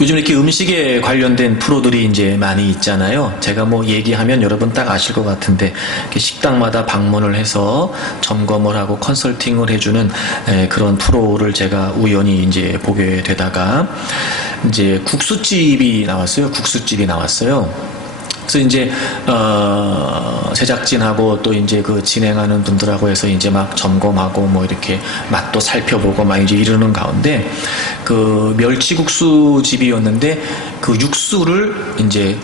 요즘 이렇게 음식에 관련된 프로들이 이제 많이 있잖아요. 제가 뭐 얘기하면 여러분 딱 아실 것 같은데, 이렇게 식당마다 방문을 해서 점검을 하고 컨설팅을 해주는 그런 프로를 제가 우연히 이제 보게 되다가, 이제 국수집이 나왔어요. 국수집이 나왔어요. 그래서 이제 제작진하고 또 이제 그 진행하는 분들하고 해서 이제 막 점검하고 뭐 이렇게 맛도 살펴보고 막 이제 이러는 가운데, 그 멸치국수 집이었는데 그 육수를 이제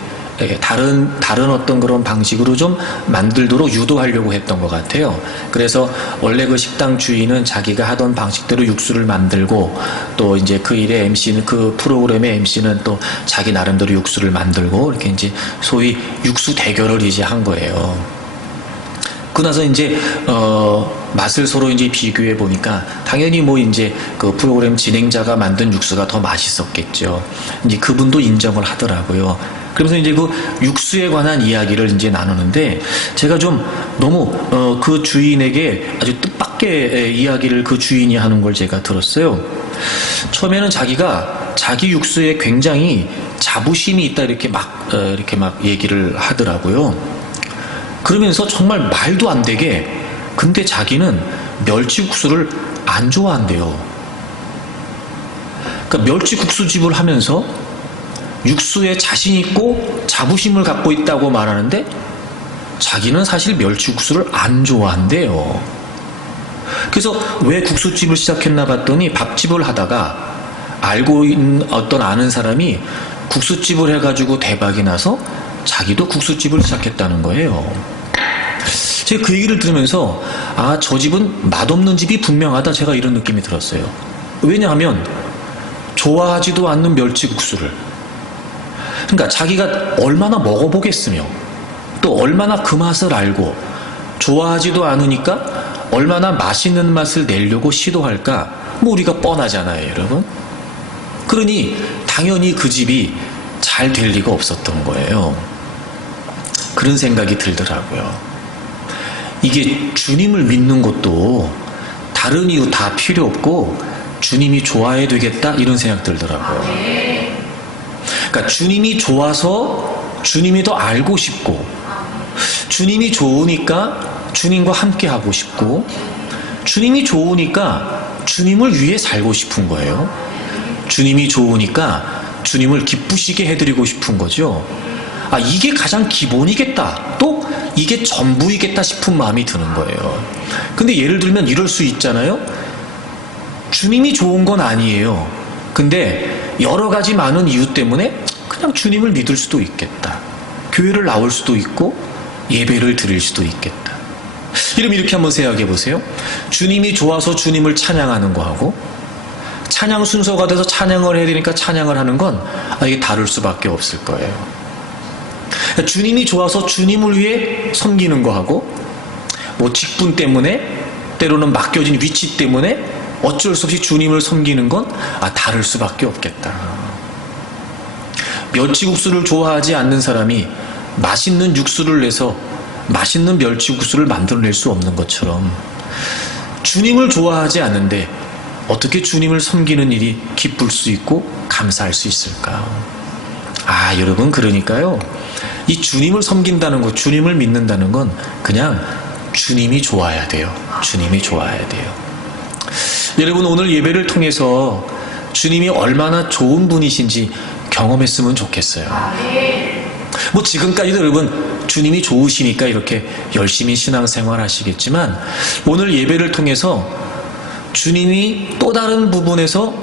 다른 어떤 그런 방식으로 좀 만들도록 유도하려고 했던 것 같아요. 그래서 원래 그 식당 주인은 자기가 하던 방식대로 육수를 만들고, 또 이제 그 일의 MC는, 그 프로그램의 MC는 또 자기 나름대로 육수를 만들고, 이렇게 이제 소위 육수 대결을 이제 한 거예요. 그나서 이제 맛을 서로 이제 비교해 보니까 당연히 뭐 이제 그 프로그램 진행자가 만든 육수가 더 맛있었겠죠. 이제 그분도 인정을 하더라고요. 그러면서 이제 그 육수에 관한 이야기를 이제 나누는데, 제가 좀 너무 그 주인에게 아주 뜻밖의 이야기를 그 주인이 하는 걸 제가 들었어요. 처음에는 자기가 자기 육수에 굉장히 자부심이 있다 이렇게 막 얘기를 하더라고요. 그러면서 정말 말도 안 되게, 근데 자기는 멸치국수를 안 좋아한대요. 그러니까 멸치국수집을 하면서 육수에 자신 있고 자부심을 갖고 있다고 말하는데, 자기는 사실 멸치국수를 안 좋아한대요. 그래서 왜 국수집을 시작했나 봤더니, 밥집을 하다가 알고 있는 어떤 아는 사람이 국수집을 해가지고 대박이 나서 자기도 국수집을 시작했다는 거예요. 제가 그 얘기를 들으면서, 아, 저 집은 맛없는 집이 분명하다, 제가 이런 느낌이 들었어요. 왜냐하면 좋아하지도 않는 멸치국수를, 그러니까 자기가 얼마나 먹어보겠으며, 또 얼마나 그 맛을 알고 좋아하지도 않으니까 얼마나 맛있는 맛을 내려고 시도할까, 뭐 우리가 뻔하잖아요, 여러분. 그러니 당연히 그 집이 잘 될 리가 없었던 거예요. 그런 생각이 들더라고요. 이게 주님을 믿는 것도 다른 이유 다 필요 없고 주님이 좋아야 되겠다, 이런 생각 들더라고요. 그러니까 주님이 좋아서 주님이 더 알고 싶고, 주님이 좋으니까 주님과 함께 하고 싶고, 주님이 좋으니까 주님을 위해 살고 싶은 거예요. 주님이 좋으니까 주님을 기쁘시게 해드리고 싶은 거죠. 아, 이게 가장 기본이겠다, 또 이게 전부이겠다 싶은 마음이 드는 거예요. 근데 예를 들면 이럴 수 있잖아요. 주님이 좋은 건 아니에요. 근데 여러 가지 많은 이유 때문에 그냥 주님을 믿을 수도 있겠다. 교회를 나올 수도 있고 예배를 드릴 수도 있겠다. 이러면 이렇게 한번 생각해 보세요. 주님이 좋아서 주님을 찬양하는 거하고, 찬양 순서가 돼서 찬양을 해야 되니까 찬양을 하는 건, 이게 다를 수밖에 없을 거예요. 주님이 좋아서 주님을 위해 섬기는 거하고, 뭐 직분 때문에, 때로는 맡겨진 위치 때문에 어쩔 수 없이 주님을 섬기는 건 다를 수밖에 없겠다. 멸치국수를 좋아하지 않는 사람이 맛있는 육수를 내서 맛있는 멸치국수를 만들어낼 수 없는 것처럼, 주님을 좋아하지 않는데 어떻게 주님을 섬기는 일이 기쁠 수 있고 감사할 수 있을까? 여러분, 그러니까요, 이 주님을 섬긴다는 것, 주님을 믿는다는 건 그냥 주님이 좋아야 돼요. 주님이 좋아야 돼요. 여러분, 오늘 예배를 통해서 주님이 얼마나 좋은 분이신지 경험했으면 좋겠어요. 뭐 지금까지도 여러분 주님이 좋으시니까 이렇게 열심히 신앙생활 하시겠지만, 오늘 예배를 통해서 주님이 또 다른 부분에서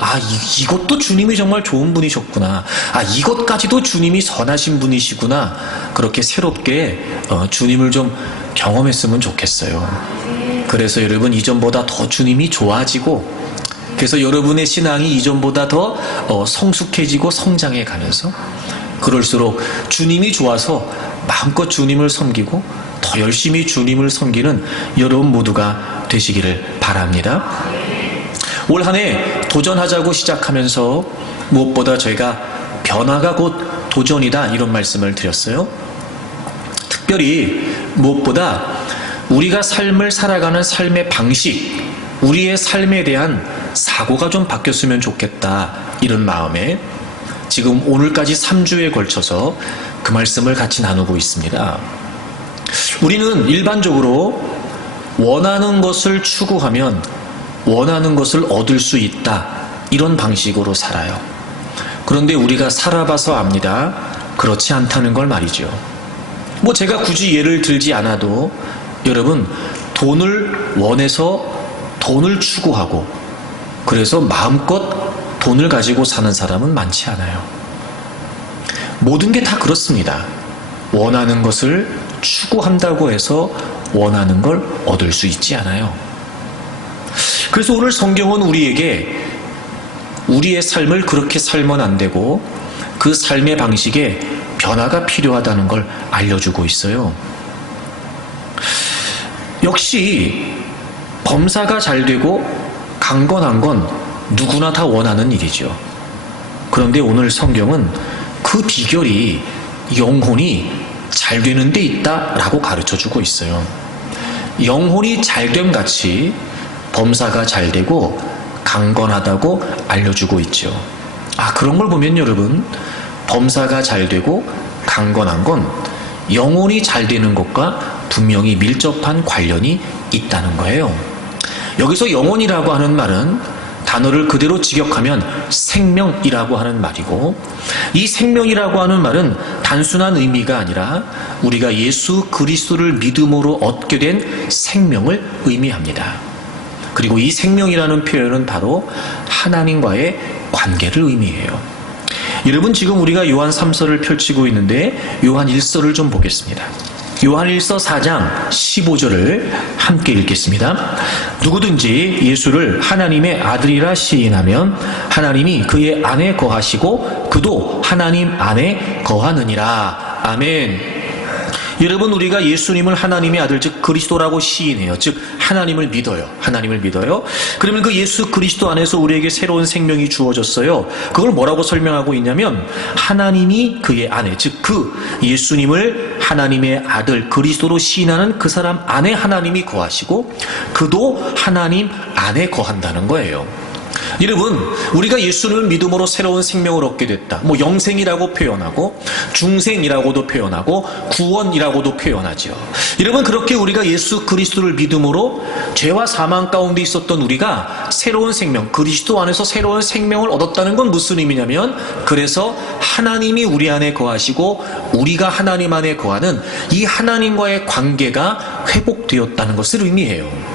이것도 주님이 정말 좋은 분이셨구나, 이것까지도 주님이 선하신 분이시구나, 그렇게 새롭게 주님을 좀 경험했으면 좋겠어요. 그래서 여러분, 이전보다 더 주님이 좋아지고, 그래서 여러분의 신앙이 이전보다 더 성숙해지고 성장해 가면서, 그럴수록 주님이 좋아서 마음껏 주님을 섬기고 더 열심히 주님을 섬기는 여러분 모두가 되시기를 바랍니다. 올 한 해 도전하자고 시작하면서 무엇보다 저희가 변화가 곧 도전이다, 이런 말씀을 드렸어요. 특별히 무엇보다 우리가 삶을 살아가는 삶의 방식, 우리의 삶에 대한 사고가 좀 바뀌었으면 좋겠다, 이런 마음에 지금 오늘까지 3주에 걸쳐서 그 말씀을 같이 나누고 있습니다. 우리는 일반적으로 원하는 것을 추구하면 원하는 것을 얻을 수 있다, 이런 방식으로 살아요. 그런데 우리가 살아봐서 압니다. 그렇지 않다는 걸 말이죠. 제가 굳이 예를 들지 않아도 여러분, 돈을 원해서 돈을 추구하고 그래서 마음껏 돈을 가지고 사는 사람은 많지 않아요. 모든 게 다 그렇습니다. 원하는 것을 추구한다고 해서 원하는 걸 얻을 수 있지 않아요. 그래서 오늘 성경은 우리에게 우리의 삶을 그렇게 살면 안 되고 그 삶의 방식에 변화가 필요하다는 걸 알려주고 있어요. 역시 범사가 잘 되고 강건한 건 누구나 다 원하는 일이죠. 그런데 오늘 성경은 그 비결이 영혼이 잘 되는 데 있다라고 가르쳐주고 있어요. 영혼이 잘됨 같이 범사가 잘 되고 강건하다고 알려주고 있죠. 그런 걸 보면 여러분, 범사가 잘 되고 강건한 건 영혼이 잘 되는 것과 분명히 밀접한 관련이 있다는 거예요. 여기서 영혼이라고 하는 말은 단어를 그대로 직역하면 생명이라고 하는 말이고, 이 생명이라고 하는 말은 단순한 의미가 아니라 우리가 예수 그리스도를 믿음으로 얻게 된 생명을 의미합니다. 그리고 이 생명이라는 표현은 바로 하나님과의 관계를 의미해요. 여러분, 지금 우리가 요한 3서를 펼치고 있는데 요한 1서를 좀 보겠습니다. 요한 1서 4장 15절을 함께 읽겠습니다. 누구든지 예수를 하나님의 아들이라 시인하면 하나님이 그의 안에 거하시고 그도 하나님 안에 거하느니라. 아멘. 여러분, 우리가 예수님을 하나님의 아들, 즉 그리스도라고 시인해요. 즉 하나님을 믿어요. 하나님을 믿어요. 그러면 그 예수 그리스도 안에서 우리에게 새로운 생명이 주어졌어요. 그걸 뭐라고 설명하고 있냐면 하나님이 그의 안에, 즉 그 예수님을 하나님의 아들 그리스도로 시인하는 그 사람 안에 하나님이 거하시고 그도 하나님 안에 거한다는 거예요. 여러분, 우리가 예수를 믿음으로 새로운 생명을 얻게 됐다. 영생이라고 표현하고 중생이라고도 표현하고 구원이라고도 표현하죠. 여러분, 그렇게 우리가 예수 그리스도를 믿음으로 죄와 사망 가운데 있었던 우리가 새로운 생명, 그리스도 안에서 새로운 생명을 얻었다는 건 무슨 의미냐면, 그래서 하나님이 우리 안에 거하시고 우리가 하나님 안에 거하는 이 하나님과의 관계가 회복되었다는 것을 의미해요.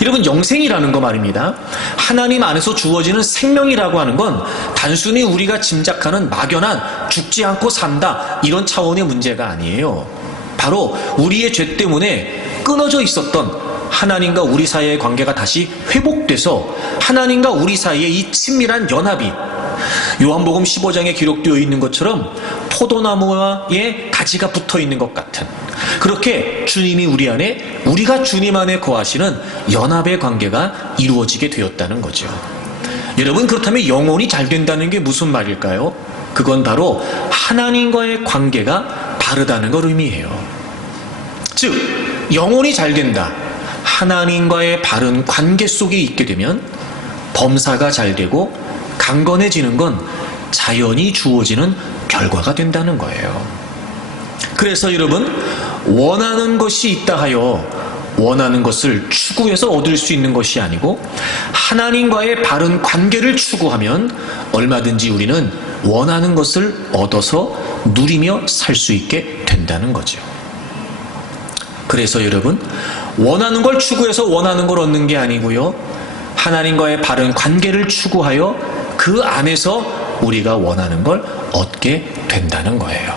여러분, 영생이라는 거 말입니다. 하나님 안에서 주어지는 생명이라고 하는 건 단순히 우리가 짐작하는 막연한 죽지 않고 산다, 이런 차원의 문제가 아니에요. 바로 우리의 죄 때문에 끊어져 있었던 하나님과 우리 사이의 관계가 다시 회복돼서 하나님과 우리 사이의 이 친밀한 연합이 요한복음 15장에 기록되어 있는 것처럼 포도나무에 가지가 붙어 있는 것 같은, 그렇게 주님이 우리 안에, 우리가 주님 안에 거하시는 연합의 관계가 이루어지게 되었다는 거죠. 여러분, 그렇다면 영혼이 잘 된다는 게 무슨 말일까요? 그건 바로 하나님과의 관계가 바르다는 걸 의미해요. 즉 영혼이 잘 된다, 하나님과의 바른 관계 속에 있게 되면 범사가 잘 되고 강건해지는 건 자연히 주어지는 결과가 된다는 거예요. 그래서 여러분, 원하는 것이 있다 하여 원하는 것을 추구해서 얻을 수 있는 것이 아니고 하나님과의 바른 관계를 추구하면 얼마든지 우리는 원하는 것을 얻어서 누리며 살 수 있게 된다는 거죠. 그래서 여러분, 원하는 걸 추구해서 원하는 걸 얻는 게 아니고요, 하나님과의 바른 관계를 추구하여 그 안에서 우리가 원하는 걸 얻게 된다는 거예요.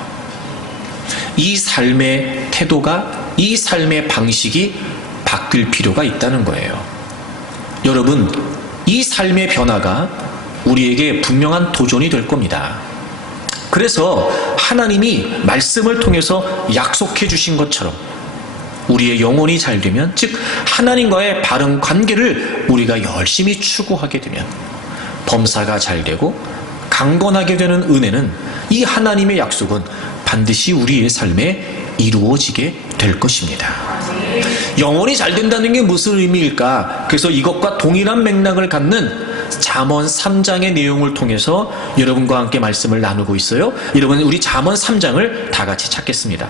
이 삶의 태도가, 이 삶의 방식이 바뀔 필요가 있다는 거예요. 여러분, 이 삶의 변화가 우리에게 분명한 도전이 될 겁니다. 그래서 하나님이 말씀을 통해서 약속해 주신 것처럼 우리의 영혼이 잘 되면, 즉 하나님과의 바른 관계를 우리가 열심히 추구하게 되면 범사가 잘 되고 강건하게 되는 은혜는, 이 하나님의 약속은 반드시 우리의 삶에 이루어지게 될 것입니다. 영혼이 잘 된다는 게 무슨 의미일까? 그래서 이것과 동일한 맥락을 갖는 잠언 3장의 내용을 통해서 여러분과 함께 말씀을 나누고 있어요. 여러분, 우리 잠언 3장을 다 같이 찾겠습니다.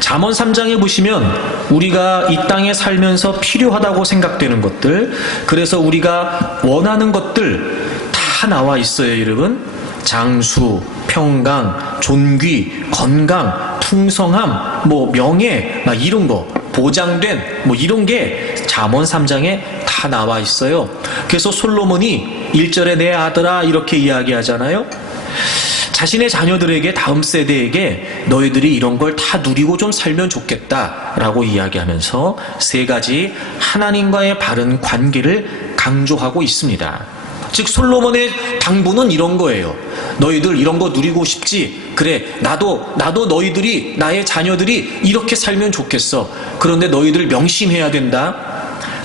잠언 3장에 보시면 우리가 이 땅에 살면서 필요하다고 생각되는 것들, 그래서 우리가 원하는 것들 다 나와 있어요, 여러분. 장수, 평강, 존귀, 건강, 풍성함, 명예, 이런 거, 보장된, 이런 게 잠언 3장에 다 나와 있어요. 그래서 솔로몬이 1절에 내 아들아 이렇게 이야기하잖아요. 자신의 자녀들에게, 다음 세대에게 너희들이 이런 걸 다 누리고 좀 살면 좋겠다라고 이야기하면서 세 가지 하나님과의 바른 관계를 강조하고 있습니다. 즉 솔로몬의 당부는 이런 거예요. 너희들 이런 거 누리고 싶지? 그래, 나도 너희들이, 나의 자녀들이 이렇게 살면 좋겠어. 그런데 너희들 명심해야 된다.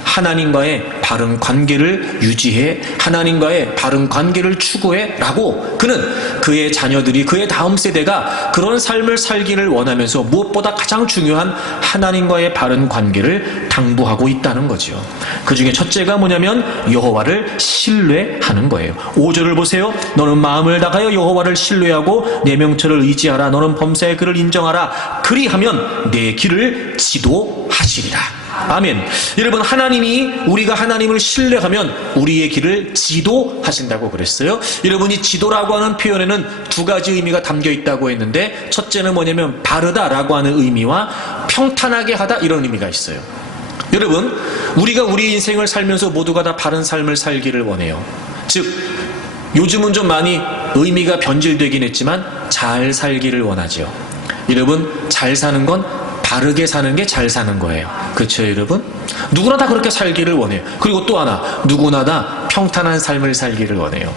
하나님과의 바른 관계를 유지해, 하나님과의 바른 관계를 추구해 라고 그는 그의 자녀들이, 그의 다음 세대가 그런 삶을 살기를 원하면서 무엇보다 가장 중요한 하나님과의 바른 관계를 당부하고 있다는 거죠. 그 중에 첫째가 뭐냐면 여호와를 신뢰하는 거예요. 5절을 보세요. 너는 마음을 다하여 여호와를 신뢰하고 내 명철을 의지하라. 너는 범사의 그를 인정하라. 그리하면 내 길을 지도하시리라. 아멘. 여러분, 우리가 하나님을 신뢰하면 우리의 길을 지도하신다고 그랬어요. 여러분이 지도라고 하는 표현에는 두 가지 의미가 담겨 있다고 했는데, 첫째는 뭐냐면 바르다라고 하는 의미와 평탄하게 하다, 이런 의미가 있어요. 여러분, 우리가 우리 인생을 살면서 모두가 다 바른 삶을 살기를 원해요. 즉, 요즘은 좀 많이 의미가 변질되긴 했지만 잘 살기를 원하죠. 여러분, 잘 사는 건 바르게 사는 게 잘 사는 거예요. 그렇죠, 여러분? 누구나 다 그렇게 살기를 원해요. 그리고 또 하나, 누구나 다 평탄한 삶을 살기를 원해요.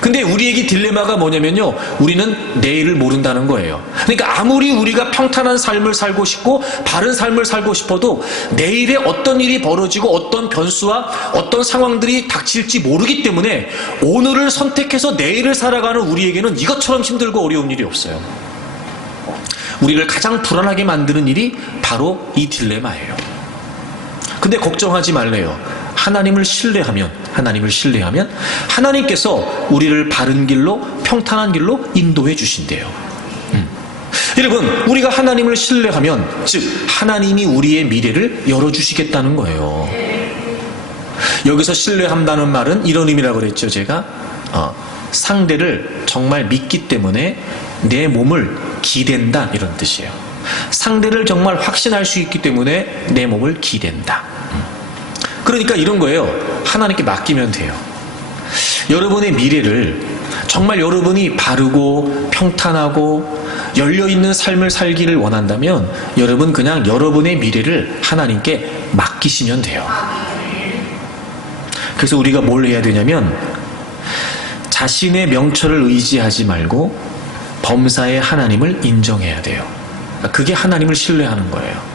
근데 우리에게 딜레마가 뭐냐면요, 우리는 내일을 모른다는 거예요. 그러니까 아무리 우리가 평탄한 삶을 살고 싶고 바른 삶을 살고 싶어도 내일에 어떤 일이 벌어지고 어떤 변수와 어떤 상황들이 닥칠지 모르기 때문에 오늘을 선택해서 내일을 살아가는 우리에게는 이것처럼 힘들고 어려운 일이 없어요. 우리를 가장 불안하게 만드는 일이 바로 이 딜레마예요. 근데 걱정하지 말래요. 하나님을 신뢰하면 하나님께서 우리를 바른 길로, 평탄한 길로 인도해 주신대요. 여러분, 우리가 하나님을 신뢰하면, 즉 하나님이 우리의 미래를 열어주시겠다는 거예요. 여기서 신뢰한다는 말은 이런 의미라고 그랬죠. 제가 상대를 정말 믿기 때문에 내 몸을 기댄다, 이런 뜻이에요. 상대를 정말 확신할 수 있기 때문에 내 몸을 기댄다. 그러니까 이런 거예요. 하나님께 맡기면 돼요. 여러분의 미래를 정말 여러분이 바르고 평탄하고 열려있는 삶을 살기를 원한다면 여러분 그냥 여러분의 미래를 하나님께 맡기시면 돼요. 그래서 우리가 뭘 해야 되냐면 자신의 명철을 의지하지 말고 범사의 하나님을 인정해야 돼요. 그게 하나님을 신뢰하는 거예요.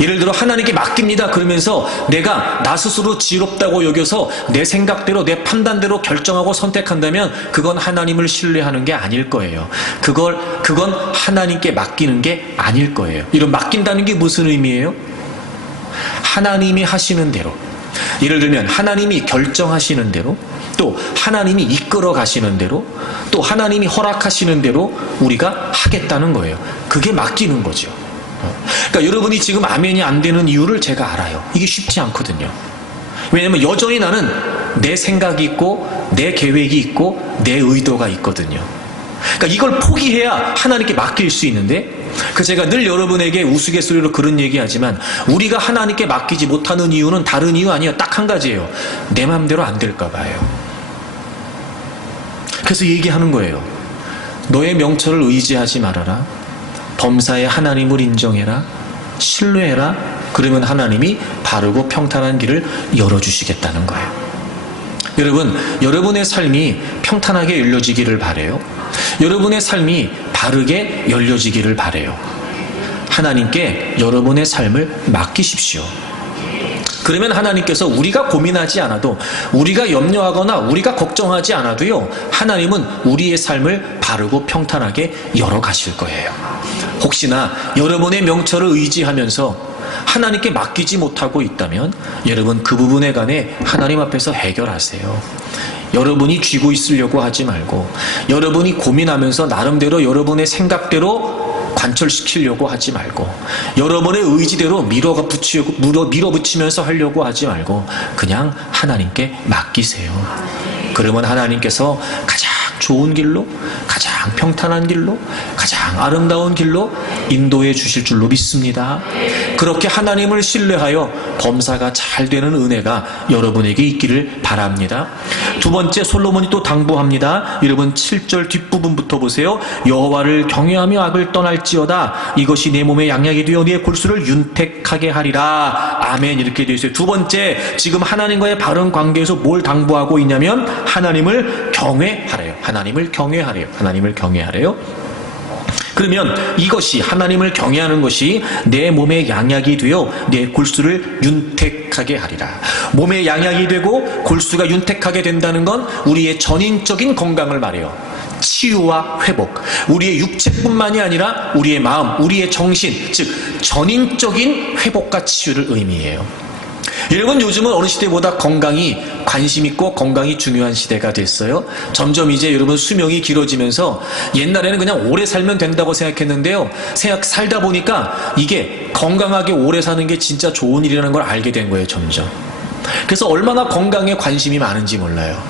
예를 들어 하나님께 맡깁니다 그러면서 내가 나 스스로 지혜롭다고 여겨서 내 생각대로, 내 판단대로 결정하고 선택한다면 그건 하나님을 신뢰하는 게 아닐 거예요. 그건 하나님께 맡기는 게 아닐 거예요. 이런 맡긴다는 게 무슨 의미예요? 하나님이 하시는 대로, 예를 들면 하나님이 결정하시는 대로, 또 하나님이 이끌어 가시는 대로, 또 하나님이 허락하시는 대로 우리가 하겠다는 거예요. 그게 맡기는 거죠. 그러니까 여러분이 지금 아멘이 안 되는 이유를 제가 알아요. 이게 쉽지 않거든요. 왜냐면 여전히 나는 내 생각이 있고 내 계획이 있고 내 의도가 있거든요. 그러니까 이걸 포기해야 하나님께 맡길 수 있는데, 제가 늘 여러분에게 우스갯소리로 그런 얘기하지만 우리가 하나님께 맡기지 못하는 이유는 다른 이유 아니에요. 딱 한 가지예요. 내 마음대로 안 될까 봐요. 그래서 얘기하는 거예요. 너의 명철을 의지하지 말아라. 범사의 하나님을 인정해라. 신뢰해라. 그러면 하나님이 바르고 평탄한 길을 열어주시겠다는 거예요. 여러분, 여러분의 삶이 평탄하게 열려지기를 바래요. 여러분의 삶이 바르게 열려지기를 바래요. 하나님께 여러분의 삶을 맡기십시오. 그러면 하나님께서 우리가 고민하지 않아도, 우리가 염려하거나 우리가 걱정하지 않아도요, 하나님은 우리의 삶을 바르고 평탄하게 열어가실 거예요. 혹시나 여러분의 명철을 의지하면서 하나님께 맡기지 못하고 있다면 여러분 그 부분에 관해 하나님 앞에서 해결하세요. 여러분이 쥐고 있으려고 하지 말고 여러분이 고민하면서 나름대로 여러분의 생각대로 관철시키려고 하지 말고 여러분의 의지대로 밀어붙이면서 하려고 하지 말고 그냥 하나님께 맡기세요. 그러면 하나님께서 가장 좋은 길로, 가장 평탄한 길로, 가장 아름다운 길로 인도해 주실 줄로 믿습니다. 그렇게 하나님을 신뢰하여 범사가 잘 되는 은혜가 여러분에게 있기를 바랍니다. 두 번째, 솔로몬이 또 당부합니다. 여러분 7절 뒷부분부터 보세요. 여호와를 경외하며 악을 떠날지어다. 이것이 내 몸에 양약이 되어 네 골수를 윤택하게 하리라. 아멘. 이렇게 되어 있어요. 두 번째, 지금 하나님과의 바른 관계에서 뭘 당부하고 있냐면 하나님을 경외하래요. 하나님을 경외하래요. 하나님을 경외하래요. 그러면 이것이 하나님을 경외하는 것이 내 몸에 양약이 되어 내 골수를 윤택하게 하리라. 몸에 양약이 되고 골수가 윤택하게 된다는 건 우리의 전인적인 건강을 말해요. 치유와 회복, 우리의 육체뿐만이 아니라 우리의 마음, 우리의 정신, 즉 전인적인 회복과 치유를 의미해요. 여러분 요즘은 어느 시대보다 건강이 관심 있고 건강이 중요한 시대가 됐어요. 점점 이제 여러분 수명이 길어지면서 옛날에는 그냥 오래 살면 된다고 생각했는데요. 살다 보니까 이게 건강하게 오래 사는 게 진짜 좋은 일이라는 걸 알게 된 거예요. 점점. 그래서 얼마나 건강에 관심이 많은지 몰라요.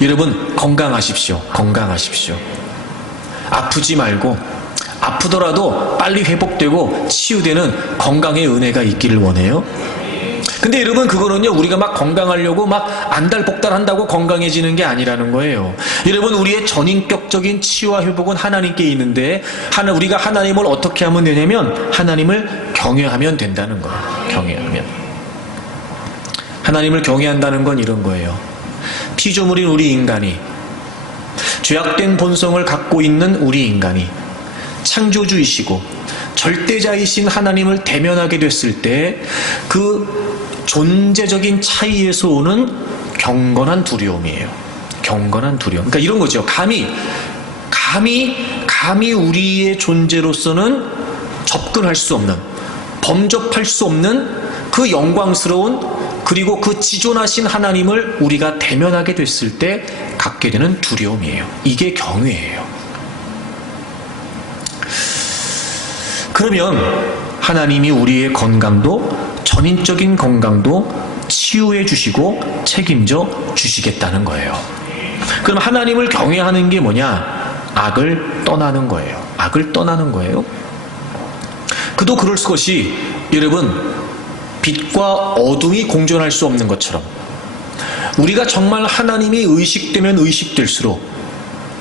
여러분 건강하십시오. 건강하십시오. 아프지 말고 아프더라도 빨리 회복되고 치유되는 건강의 은혜가 있기를 원해요. 근데 여러분 그거는요 우리가 막 건강하려고 막 안달복달 한다고 건강해지는 게 아니라는 거예요. 여러분 우리의 전인격적인 치유와 회복은 하나님께 있는데 우리가 하나님을 어떻게 하면 되냐면 하나님을 경외하면 된다는 거예요. 경외하면. 하나님을 경외한다는 건 이런 거예요. 피조물인 우리 인간이, 죄악된 본성을 갖고 있는 우리 인간이 창조주이시고 절대자이신 하나님을 대면하게 됐을 때 그 존재적인 차이에서 오는 경건한 두려움이에요. 경건한 두려움. 그러니까 이런 거죠. 감히 우리의 존재로서는 접근할 수 없는, 범접할 수 없는 그 영광스러운 그리고 그 지존하신 하나님을 우리가 대면하게 됐을 때 갖게 되는 두려움이에요. 이게 경외예요. 그러면 하나님이 우리의 건강도 전인적인 건강도 치유해 주시고 책임져 주시겠다는 거예요. 그럼 하나님을 경외하는 게 뭐냐? 악을 떠나는 거예요. 악을 떠나는 거예요. 그도 그럴 것이 여러분 빛과 어둠이 공존할 수 없는 것처럼 우리가 정말 하나님이 의식되면 의식될수록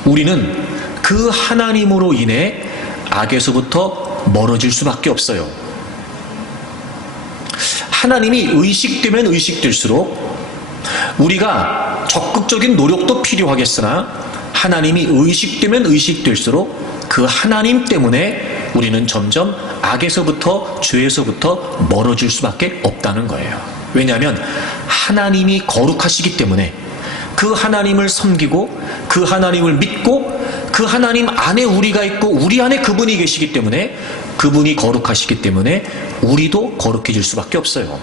우리는 그 하나님으로 인해 악에서부터 멀어질 수밖에 없어요. 하나님이 의식되면 의식될수록 우리가 적극적인 노력도 필요하겠으나 하나님이 의식되면 의식될수록 그 하나님 때문에 우리는 점점 악에서부터 죄에서부터 멀어질 수밖에 없다는 거예요. 왜냐하면 하나님이 거룩하시기 때문에 그 하나님을 섬기고 그 하나님을 믿고 그 하나님 안에 우리가 있고 우리 안에 그분이 계시기 때문에 그분이 거룩하시기 때문에 우리도 거룩해질 수밖에 없어요.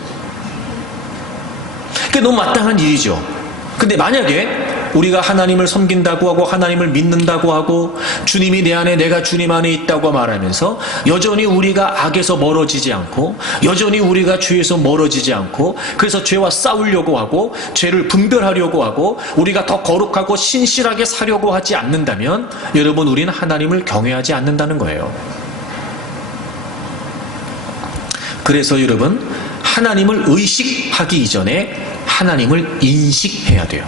그게 너무 마땅한 일이죠. 근데 만약에 우리가 하나님을 섬긴다고 하고 하나님을 믿는다고 하고 주님이 내 안에 내가 주님 안에 있다고 말하면서 여전히 우리가 악에서 멀어지지 않고 여전히 우리가 죄에서 멀어지지 않고 그래서 죄와 싸우려고 하고 죄를 분별하려고 하고 우리가 더 거룩하고 신실하게 사려고 하지 않는다면 여러분 우리는 하나님을 경외하지 않는다는 거예요. 그래서 여러분 하나님을 의식하기 이전에 하나님을 인식해야 돼요.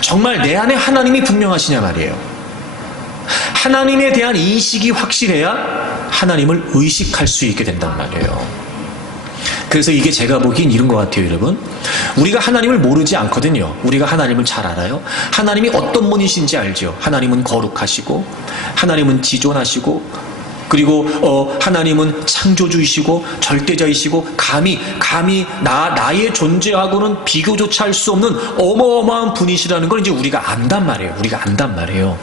정말 내 안에 하나님이 분명하시냐 말이에요. 하나님에 대한 인식이 확실해야 하나님을 의식할 수 있게 된단 말이에요. 그래서 이게 제가 보기엔 이런 것 같아요, 여러분. 우리가 하나님을 모르지 않거든요. 우리가 하나님을 잘 알아요. 하나님이 어떤 분이신지 알죠. 하나님은 거룩하시고 하나님은 지존하시고 그리고 하나님은 창조주이시고 절대자이시고 감히 나의 존재하고는 비교조차 할 수 없는 어마어마한 분이시라는 걸 이제 우리가 안단 말이에요. 우리가 안단 말이에요.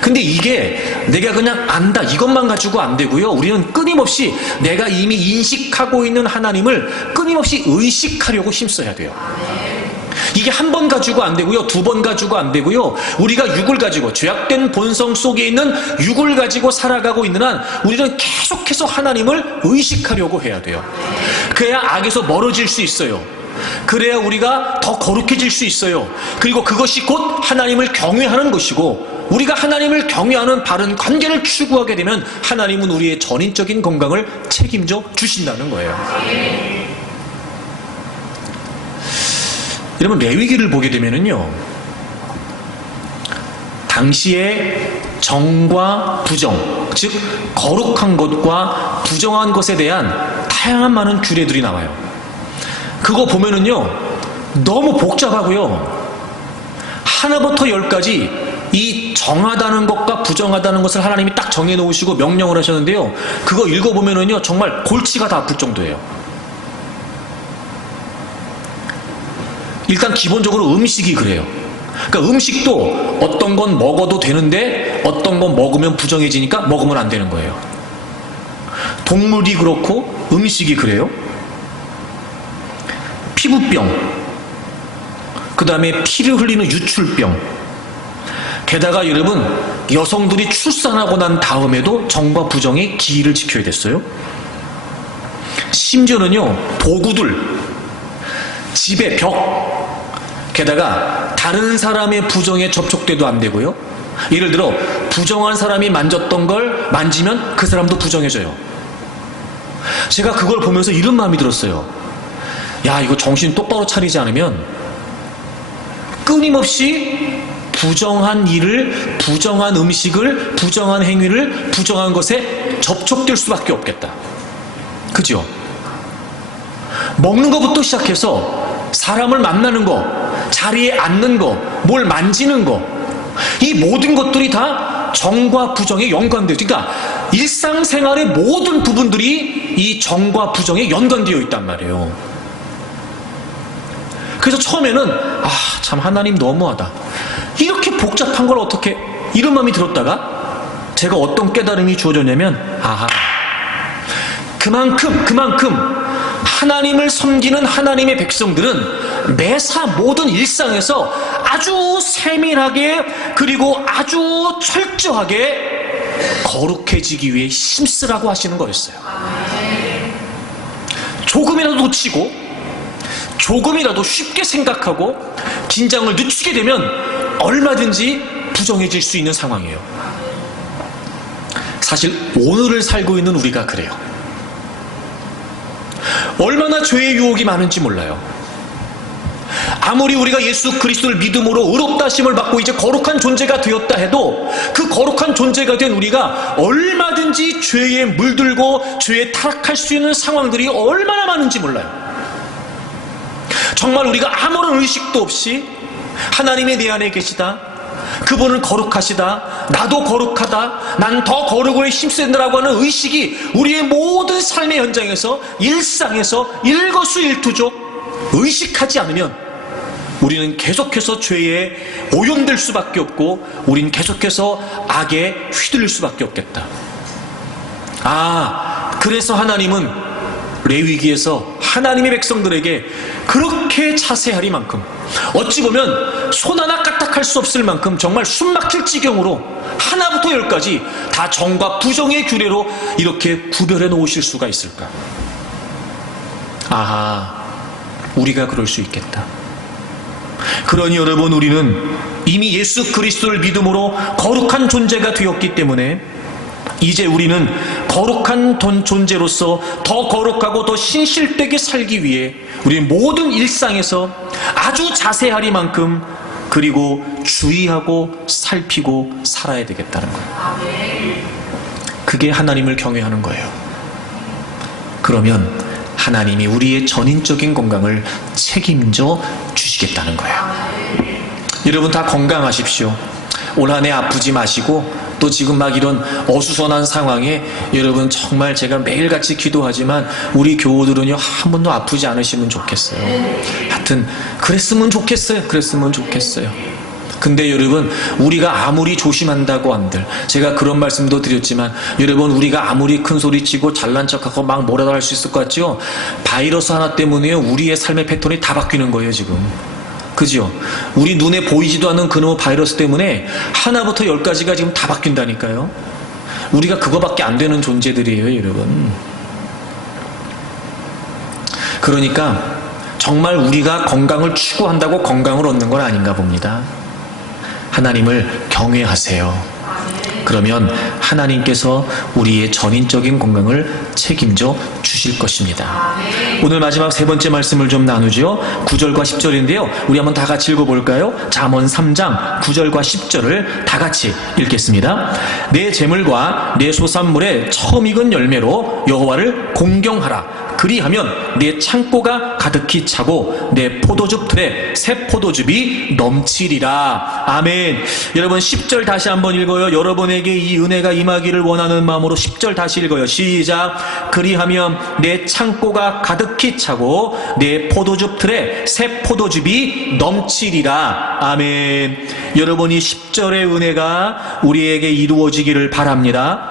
근데 이게 내가 그냥 안다 이것만 가지고 안 되고요. 우리는 끊임없이 내가 이미 인식하고 있는 하나님을 끊임없이 의식하려고 힘써야 돼요. 이게 한 번 가지고 안 되고요. 두 번 가지고 안 되고요. 우리가 육을 가지고 죄악된 본성 속에 있는 육을 가지고 살아가고 있는 한 우리는 계속해서 하나님을 의식하려고 해야 돼요. 그래야 악에서 멀어질 수 있어요. 그래야 우리가 더 거룩해질 수 있어요. 그리고 그것이 곧 하나님을 경외하는 것이고, 우리가 하나님을 경외하는 바른 관계를 추구하게 되면 하나님은 우리의 전인적인 건강을 책임져 주신다는 거예요. 여러분, 레위기를 보게 되면은요, 당시에 정과 부정, 즉 거룩한 것과 부정한 것에 대한 다양한 많은 규례들이 나와요. 그거 보면은요, 너무 복잡하고요, 하나부터 열까지 이 정하다는 것과 부정하다는 것을 하나님이 딱 정해놓으시고 명령을 하셨는데요, 그거 읽어보면은요 정말 골치가 다 아플 정도예요. 일단 기본적으로 음식이 그래요. 그러니까 음식도 어떤 건 먹어도 되는데 어떤 건 먹으면 부정해지니까 먹으면 안 되는 거예요. 동물이 그렇고 음식이 그래요. 피부병, 그 다음에 피를 흘리는 유출병, 게다가 여러분 여성들이 출산하고 난 다음에도 정과 부정의 기일을 지켜야 됐어요. 심지어는요, 도구들, 집의 벽, 게다가 다른 사람의 부정에 접촉돼도 안 되고요. 예를 들어 부정한 사람이 만졌던 걸 만지면 그 사람도 부정해져요. 제가 그걸 보면서 이런 마음이 들었어요. 야, 이거 정신 똑바로 차리지 않으면 끊임없이 부정한 일을, 부정한 음식을, 부정한 행위를, 부정한 것에 접촉될 수밖에 없겠다. 그죠? 먹는 것부터 시작해서 사람을 만나는 거, 자리에 앉는 거, 뭘 만지는 거, 이 모든 것들이 다 정과 부정에 연관되어, 그러니까 일상생활의 모든 부분들이 이 정과 부정에 연관되어 있단 말이에요. 그래서 처음에는 참 하나님 너무하다, 이렇게 복잡한 걸 어떻게, 이런 마음이 들었다가 제가 어떤 깨달음이 주어졌냐면, 그만큼 하나님을 섬기는 하나님의 백성들은 매사 모든 일상에서 아주 세밀하게, 그리고 아주 철저하게 거룩해지기 위해 힘쓰라고 하시는 거였어요. 조금이라도 놓치고 조금이라도 쉽게 생각하고 긴장을 늦추게 되면 얼마든지 부정해질 수 있는 상황이에요. 사실 오늘을 살고 있는 우리가 그래요. 얼마나 죄의 유혹이 많은지 몰라요. 아무리 우리가 예수 그리스도를 믿음으로 의롭다 하심을 받고 이제 거룩한 존재가 되었다 해도 그 거룩한 존재가 된 우리가 얼마든지 죄에 물들고 죄에 타락할 수 있는 상황들이 얼마나 많은지 몰라요. 정말 우리가 아무런 의식도 없이 하나님이 내 안에 계시다, 그분은 거룩하시다, 나도 거룩하다, 난 더 거룩을 힘쓴다라고 하는 의식이 우리의 모든 삶의 현장에서, 일상에서 일거수일투족 의식하지 않으면 우리는 계속해서 죄에 오염될 수밖에 없고, 우리는 계속해서 악에 휘둘릴 수밖에 없겠다. 그래서 하나님은 레위기에서 하나님의 백성들에게 그렇게 자세하리만큼, 어찌 보면 손 하나 까딱할 수 없을 만큼 정말 숨 막힐 지경으로 하나부터 열까지 다 정과 부정의 규례로 이렇게 구별해 놓으실 수가 있을까? 우리가 그럴 수 있겠다. 그러니 여러분, 우리는 이미 예수 그리스도를 믿음으로 거룩한 존재가 되었기 때문에 이제 우리는 거룩한 존재로서 더 거룩하고 더 신실되게 살기 위해 우리 모든 일상에서 아주 자세하리만큼, 그리고 주의하고 살피고 살아야 되겠다는 거예요. 그게 하나님을 경외하는 거예요. 그러면 하나님이 우리의 전인적인 건강을 책임져 주시겠다는 거예요. 여러분 다 건강하십시오. 올 한 해 아프지 마시고, 또 지금 막 이런 어수선한 상황에 여러분 정말 제가 매일같이 기도하지만 우리 교우들은요, 한 번도 아프지 않으시면 좋겠어요. 하여튼 그랬으면 좋겠어요. 근데 여러분, 우리가 아무리 조심한다고 한들, 제가 그런 말씀도 드렸지만, 여러분, 우리가 아무리 큰 소리 치고 잘난 척하고 막 뭐라도 할 수 있을 것 같죠? 바이러스 하나 때문에요, 우리의 삶의 패턴이 다 바뀌는 거예요, 지금. 그죠? 우리 눈에 보이지도 않는 그놈의 바이러스 때문에 하나부터 10까지가 지금 다 바뀐다니까요. 우리가 그거밖에 안 되는 존재들이에요, 여러분. 그러니까 정말 우리가 건강을 추구한다고 건강을 얻는 건 아닌가 봅니다. 하나님을 경외하세요. 그러면 하나님께서 우리의 전인적인 건강을 책임져 주실 것입니다. 오늘 마지막 세 번째 말씀을 좀 나누죠. 9절과 10절인데요. 우리 한번 다 같이 읽어볼까요? 잠언 3장 9절과 10절을 다 같이 읽겠습니다. 내 재물과 내 소산물의 처음 익은 열매로 여호와를 공경하라. 그리하면 내 창고가 가득히 차고 내 포도즙 틀에 새 포도즙이 넘치리라. 아멘. 여러분 10절 다시 한번 읽어요. 여러분에게 이 은혜가 임하기를 원하는 마음으로 10절 다시 읽어요. 시작. 그리하면 내 창고가 가득히 차고 내 포도즙 틀에 새 포도즙이 넘치리라. 아멘. 여러분이 10절의 은혜가 우리에게 이루어지기를 바랍니다.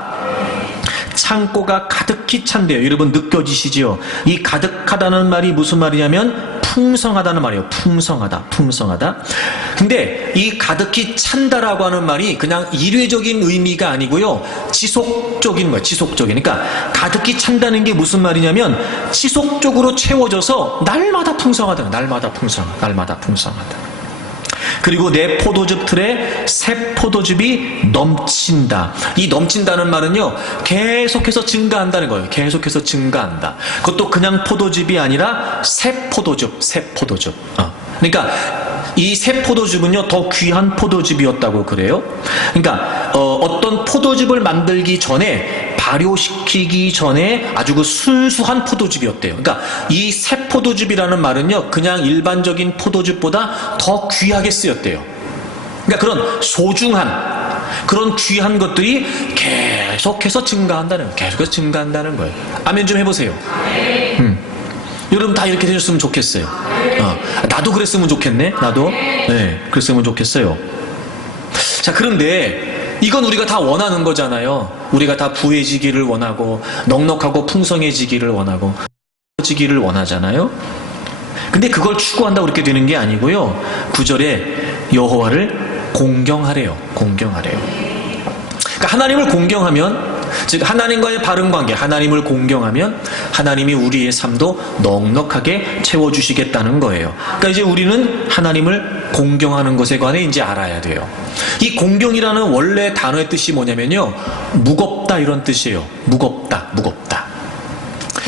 창고가 가득히 찬대요. 여러분 느껴지시죠? 이 가득하다는 말이 무슨 말이냐면 풍성하다는 말이에요. 풍성하다, 풍성하다. 근데 이 가득히 찬다라고 하는 말이 그냥 일회적인 의미가 아니고요, 지속적인 거예요. 지속적인. 그러니까 가득히 찬다는 게 무슨 말이냐면 지속적으로 채워져서 날마다 풍성하다. 날마다 풍성하다. 날마다 풍성하다. 그리고 내 포도즙 틀에 새 포도즙이 넘친다. 이 넘친다는 말은요, 계속해서 증가한다는 거예요. 계속해서 증가한다. 그것도 그냥 포도즙이 아니라 새 포도즙, 새 포도즙. 그러니까 이 새 포도즙은요, 더 귀한 포도즙이었다고 그래요. 그러니까 어떤 포도즙을 만들기 전에, 발효시키기 전에 아주 그 순수한 포도즙이었대요. 그러니까 이 새 포도즙이라는 말은요, 그냥 일반적인 포도즙보다 더 귀하게 쓰였대요. 그러니까 그런 소중한, 그런 귀한 것들이 계속해서 증가한다는 거예요. 계속해서 증가한다는 거예요. 아멘 좀 해보세요. 여러분 다 이렇게 되셨으면 좋겠어요. 나도 그랬으면 좋겠네. 나도. 네, 그랬으면 좋겠어요. 자, 그런데 이건 우리가 다 원하는 거잖아요. 우리가 다 부해지기를 원하고 넉넉하고 풍성해지기를 원하고 지기를 원하잖아요. 근데 그걸 추구한다고 그렇게 되는 게 아니고요. 9절에 여호와를 공경하래요. 공경하래요. 그러니까 하나님을 공경하면, 즉 하나님과의 바른 관계, 하나님을 공경하면 하나님이 우리의 삶도 넉넉하게 채워주시겠다는 거예요. 그러니까 이제 우리는 하나님을 공경하는 것에 관해 이제 알아야 돼요. 이 공경이라는 원래 단어의 뜻이 뭐냐면요, 무겁다 이런 뜻이에요. 무겁다, 무겁다.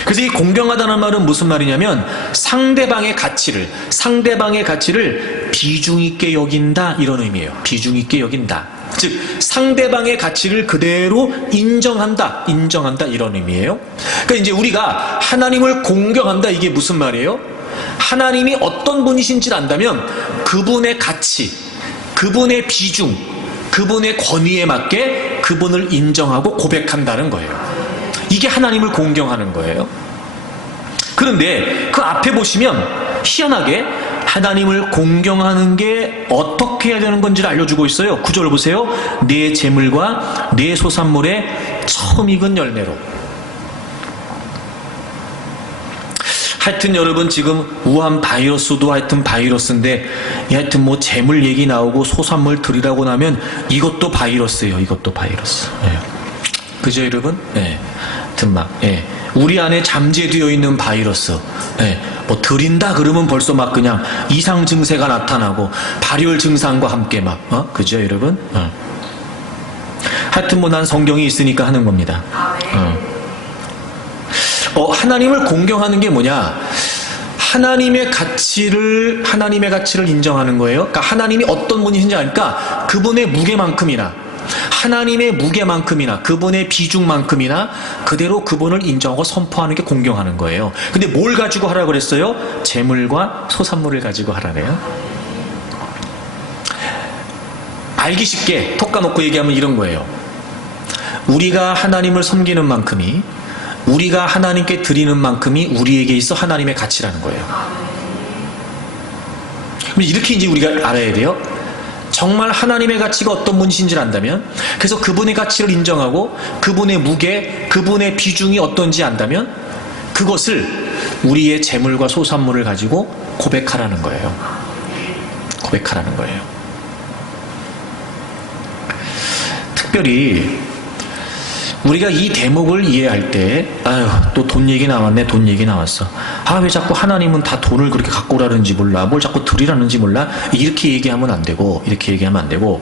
그래서 이 공경하다는 말은 무슨 말이냐면 상대방의 가치를 비중 있게 여긴다 이런 의미예요. 비중 있게 여긴다. 즉 상대방의 가치를 그대로 인정한다 이런 의미예요. 그러니까 이제 우리가 하나님을 공경한다, 이게 무슨 말이에요? 하나님이 어떤 분이신지를 안다면 그분의 가치, 그분의 비중, 그분의 권위에 맞게 그분을 인정하고 고백한다는 거예요. 이게 하나님을 공경하는 거예요. 그런데 그 앞에 보시면 희한하게 하나님을 공경하는 게 어떻게 해야 되는 건지를 알려주고 있어요. 9절 보세요. 내 재물과 내 소산물의 처음 익은 열매로. 하여튼 여러분 지금 우한 바이러스도 하여튼 바이러스인데, 하여튼 뭐 재물 얘기 나오고 소산물 드리라고 나면 이것도 바이러스예요. 이것도 바이러스. 네. 그죠 여러분? 네. 하여튼 막 우리 안에 잠재되어 있는 바이러스, 뭐 드린다 그러면 벌써 막 그냥 이상 증세가 나타나고 발열 증상과 함께 막 그죠 여러분? 하여튼 뭐 난 성경이 있으니까 하는 겁니다. 하나님을 공경하는 게 뭐냐? 하나님의 가치를 인정하는 거예요. 그러니까 하나님이 어떤 분이신지 아니까 그분의 무게만큼이나, 하나님의 무게만큼이나 그분의 비중만큼이나 그대로 그분을 인정하고 선포하는 게 공경하는 거예요. 근데 뭘 가지고 하라고 그랬어요? 재물과 소산물을 가지고 하라네요. 알기 쉽게 톡 까놓고 얘기하면 이런 거예요. 우리가 하나님을 섬기는 만큼이, 우리가 하나님께 드리는 만큼이 우리에게 있어 하나님의 가치라는 거예요. 그럼 이렇게 이제 우리가 알아야 돼요. 정말 하나님의 가치가 어떤 분이신지를 안다면, 그래서 그분의 가치를 인정하고 그분의 무게, 그분의 비중이 어떤지 안다면 그것을 우리의 재물과 소산물을 가지고 고백하라는 거예요. 고백하라는 거예요. 특별히 우리가 이 대목을 이해할 때, 아유, 또 돈 얘기 나왔네, 돈 얘기 나왔어. 아, 왜 자꾸 하나님은 다 돈을 그렇게 갖고 오라는지 몰라, 뭘 자꾸 드리라는지 몰라, 이렇게 얘기하면 안 되고, 이렇게 얘기하면 안 되고,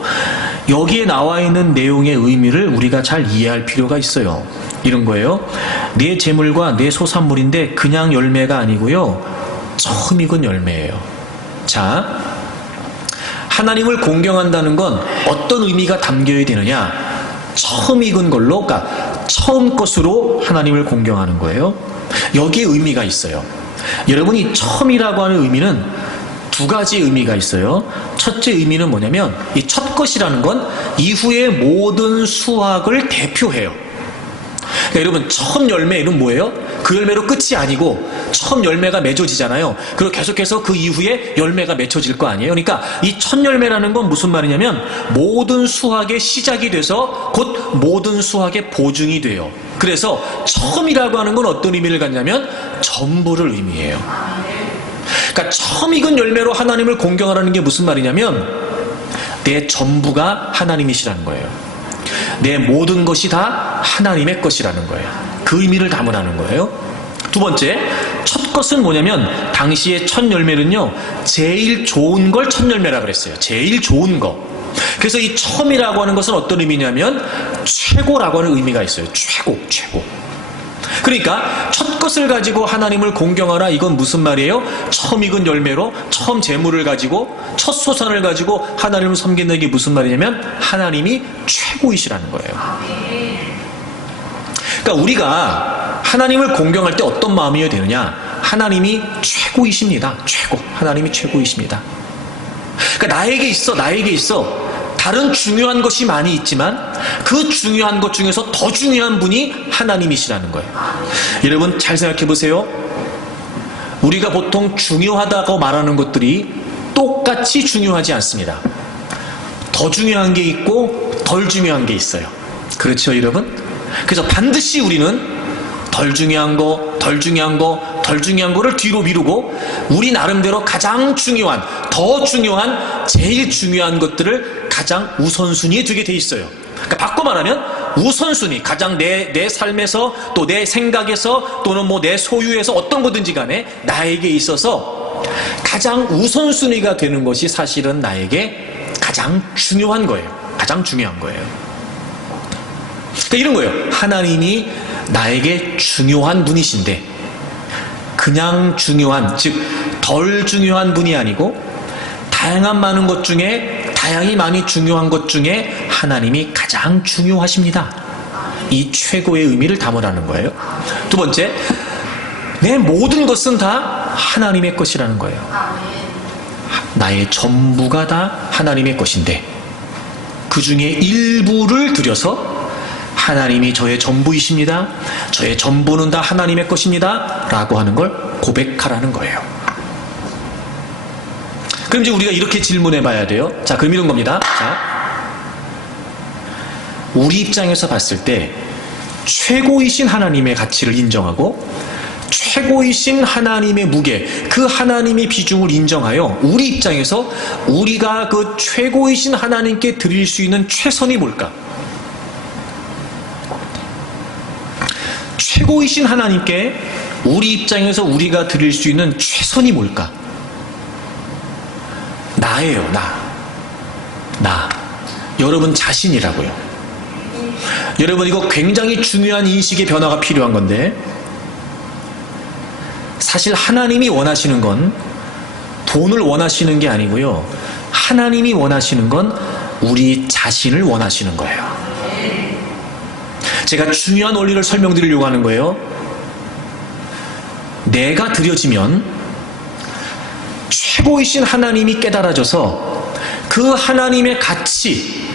여기에 나와 있는 내용의 의미를 우리가 잘 이해할 필요가 있어요. 이런 거예요. 내 재물과 내 소산물인데 그냥 열매가 아니고요, 처음 익은 열매예요. 자, 하나님을 공경한다는 건 어떤 의미가 담겨야 되느냐? 처음 익은 걸로, 그러니까 처음 것으로 하나님을 공경하는 거예요. 여기에 의미가 있어요. 여러분, 이 처음이라고 하는 의미는 두 가지 의미가 있어요. 첫째 의미는 뭐냐면, 이 첫 것이라는 건 이후의 모든 수확을 대표해요. 그러니까 여러분, 처음 열매는 뭐예요? 그 열매로 끝이 아니고 처음 열매가 맺어지잖아요. 그리고 계속해서 그 이후에 열매가 맺혀질 거 아니에요. 그러니까 이 첫 열매라는 건 무슨 말이냐면 모든 수확의 시작이 돼서 곧 모든 수확의 보증이 돼요. 그래서 처음이라고 하는 건 어떤 의미를 갖냐면 전부를 의미해요. 그러니까 처음 익은 열매로 하나님을 공경하라는 게 무슨 말이냐면 내 전부가 하나님이시라는 거예요. 내 모든 것이 다 하나님의 것이라는 거예요. 그 의미를 담으라는 거예요. 두 번째, 첫 것은 뭐냐면 당시의 첫 열매는요, 제일 좋은 걸 첫 열매라 그랬어요. 제일 좋은 거. 그래서 이 처음이라고 하는 것은 어떤 의미냐면 최고라고 하는 의미가 있어요. 최고. 그러니까 첫 것을 가지고 하나님을 공경하라, 이건 무슨 말이에요? 처음 익은 열매로 처음 재물을 가지고 첫 소산을 가지고 하나님을 섬긴다는 게 무슨 말이냐면 하나님이 최고이시라는 거예요. 그러니까 우리가 하나님을 공경할 때 어떤 마음이어야 되느냐? 하나님이 최고이십니다. 최고. 하나님이 최고이십니다. 그러니까 나에게 있어. 다른 중요한 것이 많이 있지만 그 중요한 것 중에서 더 중요한 분이 하나님이시라는 거예요. 여러분, 잘 생각해 보세요. 우리가 보통 중요하다고 말하는 것들이 똑같이 중요하지 않습니다. 더 중요한 게 있고 덜 중요한 게 있어요. 그렇죠, 여러분? 그래서 반드시 우리는 덜 중요한 거를 뒤로 미루고 우리 나름대로 가장 중요한, 더 중요한, 제일 중요한 것들을 가장 우선순위에 두게 돼 있어요. 그러니까 바꿔 말하면 우선순위, 가장 내 삶에서 또 내 생각에서 또는 뭐 내 소유에서 어떤 거든지 간에 나에게 있어서 가장 우선순위가 되는 것이 사실은 나에게 가장 중요한 거예요. 가장 중요한 거예요. 그러니까 이런 거예요. 하나님이 나에게 중요한 분이신데 그냥 중요한, 즉 덜 중요한 분이 아니고 다양한 많은 것 중에 다양히 많이 중요한 것 중에 하나님이 가장 중요하십니다. 이 최고의 의미를 담으라는 거예요. 두 번째, 내 모든 것은 다 하나님의 것이라는 거예요. 나의 전부가 다 하나님의 것인데 그 중에 일부를 들여서 하나님이 저의 전부이십니다. 저의 전부는 다 하나님의 것입니다. 라고 하는 걸 고백하라는 거예요. 그럼 이제 우리가 이렇게 질문해 봐야 돼요. 자, 그럼 이런 겁니다. 자, 우리 입장에서 봤을 때 최고이신 하나님의 가치를 인정하고 최고이신 하나님의 무게, 그 하나님의 비중을 인정하여 우리 입장에서 우리가 그 최고이신 하나님께 드릴 수 있는 최선이 뭘까? 최고이신 하나님께 우리 입장에서 우리가 드릴 수 있는 최선이 뭘까? 나예요. 나. 여러분 자신이라고요. 여러분, 이거 굉장히 중요한 인식의 변화가 필요한 건데, 사실 하나님이 원하시는 건 돈을 원하시는 게 아니고요, 하나님이 원하시는 건 우리 자신을 원하시는 거예요. 제가 중요한 원리를 설명드리려고 하는 거예요. 내가 드려지면 최고이신 하나님이 깨달아져서 그 하나님의 가치,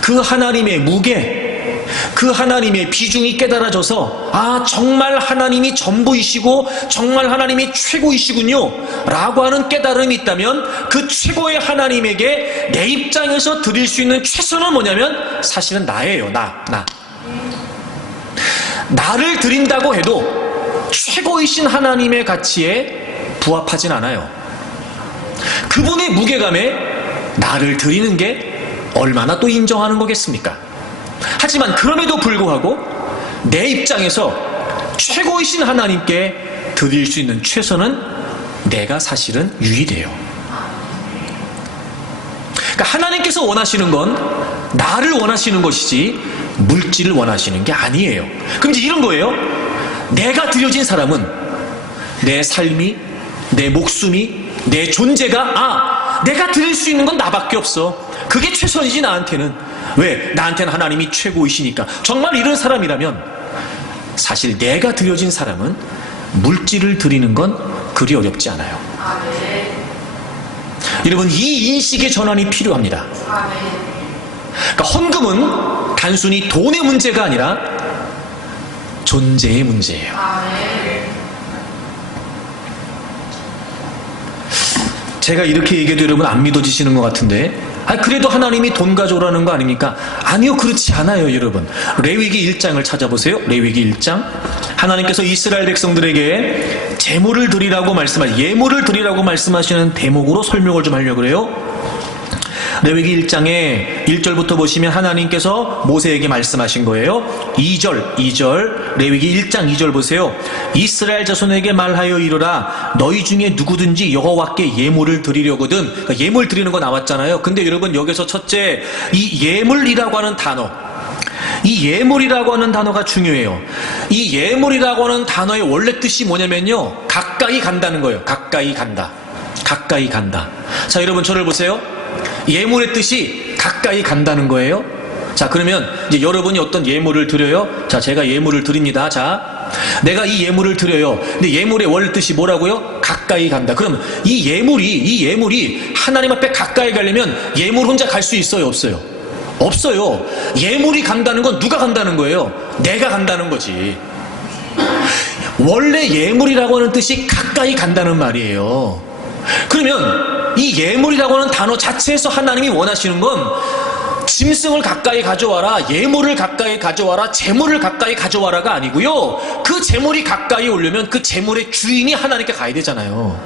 그 하나님의 무게, 그 하나님의 비중이 깨달아져서 정말 하나님이 전부이시고 정말 하나님이 최고이시군요 라고 하는 깨달음이 있다면 그 최고의 하나님에게 내 입장에서 드릴 수 있는 최선은 뭐냐면 사실은 나예요. 나를 드린다고 해도 최고이신 하나님의 가치에 부합하진 않아요. 그분의 무게감에 나를 드리는 게 얼마나 또 인정하는 거겠습니까? 하지만 그럼에도 불구하고 내 입장에서 최고이신 하나님께 드릴 수 있는 최선은 내가 사실은 유일해요. 그러니까 하나님께서 원하시는 건 나를 원하시는 것이지 물질을 원하시는 게 아니에요. 그럼 이제 이런 거예요. 내가 드려진 사람은 내 삶이, 내 목숨이, 내 존재가 내가 드릴 수 있는 건 나밖에 없어. 그게 최선이지 나한테는. 왜? 나한테는 하나님이 최고이시니까. 정말 이런 사람이라면 사실 내가 드려진 사람은 물질을 드리는 건 그리 어렵지 않아요. 여러분, 이 인식의 전환이 필요합니다. 그러니까 헌금은 단순히 돈의 문제가 아니라 존재의 문제예요. 제가 이렇게 얘기해도 여러분 안 믿어지시는 것 같은데, 그래도 하나님이 돈 가져오라는 거 아닙니까? 아니요, 그렇지 않아요, 여러분. 레위기 1장을 찾아보세요. 레위기 1장. 하나님께서 이스라엘 백성들에게 제물을 드리라고 예물을 드리라고 말씀하시는 대목으로 설명을 좀 하려고 그래요. 레위기 1장에 1절부터 보시면 하나님께서 모세에게 말씀하신 거예요. 2절 레위기 1장 2절 보세요. 이스라엘 자손에게 말하여 이르라, 너희 중에 누구든지 여호와께 예물을 드리려거든. 그러니까 예물 드리는 거 나왔잖아요. 근데 여러분, 여기서 첫째, 이 예물이라고 하는 단어, 이 예물이라고 하는 단어가 중요해요. 이 예물이라고 하는 단어의 원래 뜻이 뭐냐면요, 가까이 간다는 거예요. 가까이 간다. 자, 여러분 저를 보세요. 예물의 뜻이 가까이 간다는 거예요. 자, 그러면 이제 여러분이 어떤 예물을 드려요? 자, 제가 예물을 드립니다. 자, 내가 이 예물을 드려요. 근데 예물의 원래 뜻이 뭐라고요? 가까이 간다. 그럼 이 예물이 하나님 앞에 가까이 가려면 예물 혼자 갈 수 있어요, 없어요? 없어요. 예물이 간다는 건 누가 간다는 거예요? 내가 간다는 거지. 원래 예물이라고 하는 뜻이 가까이 간다는 말이에요. 그러면 이 예물이라고 하는 단어 자체에서 하나님이 원하시는 건 짐승을 가까이 가져와라, 예물을 가까이 가져와라, 재물을 가까이 가져와라가 아니고요. 그 재물이 가까이 오려면 그 재물의 주인이 하나님께 가야 되잖아요.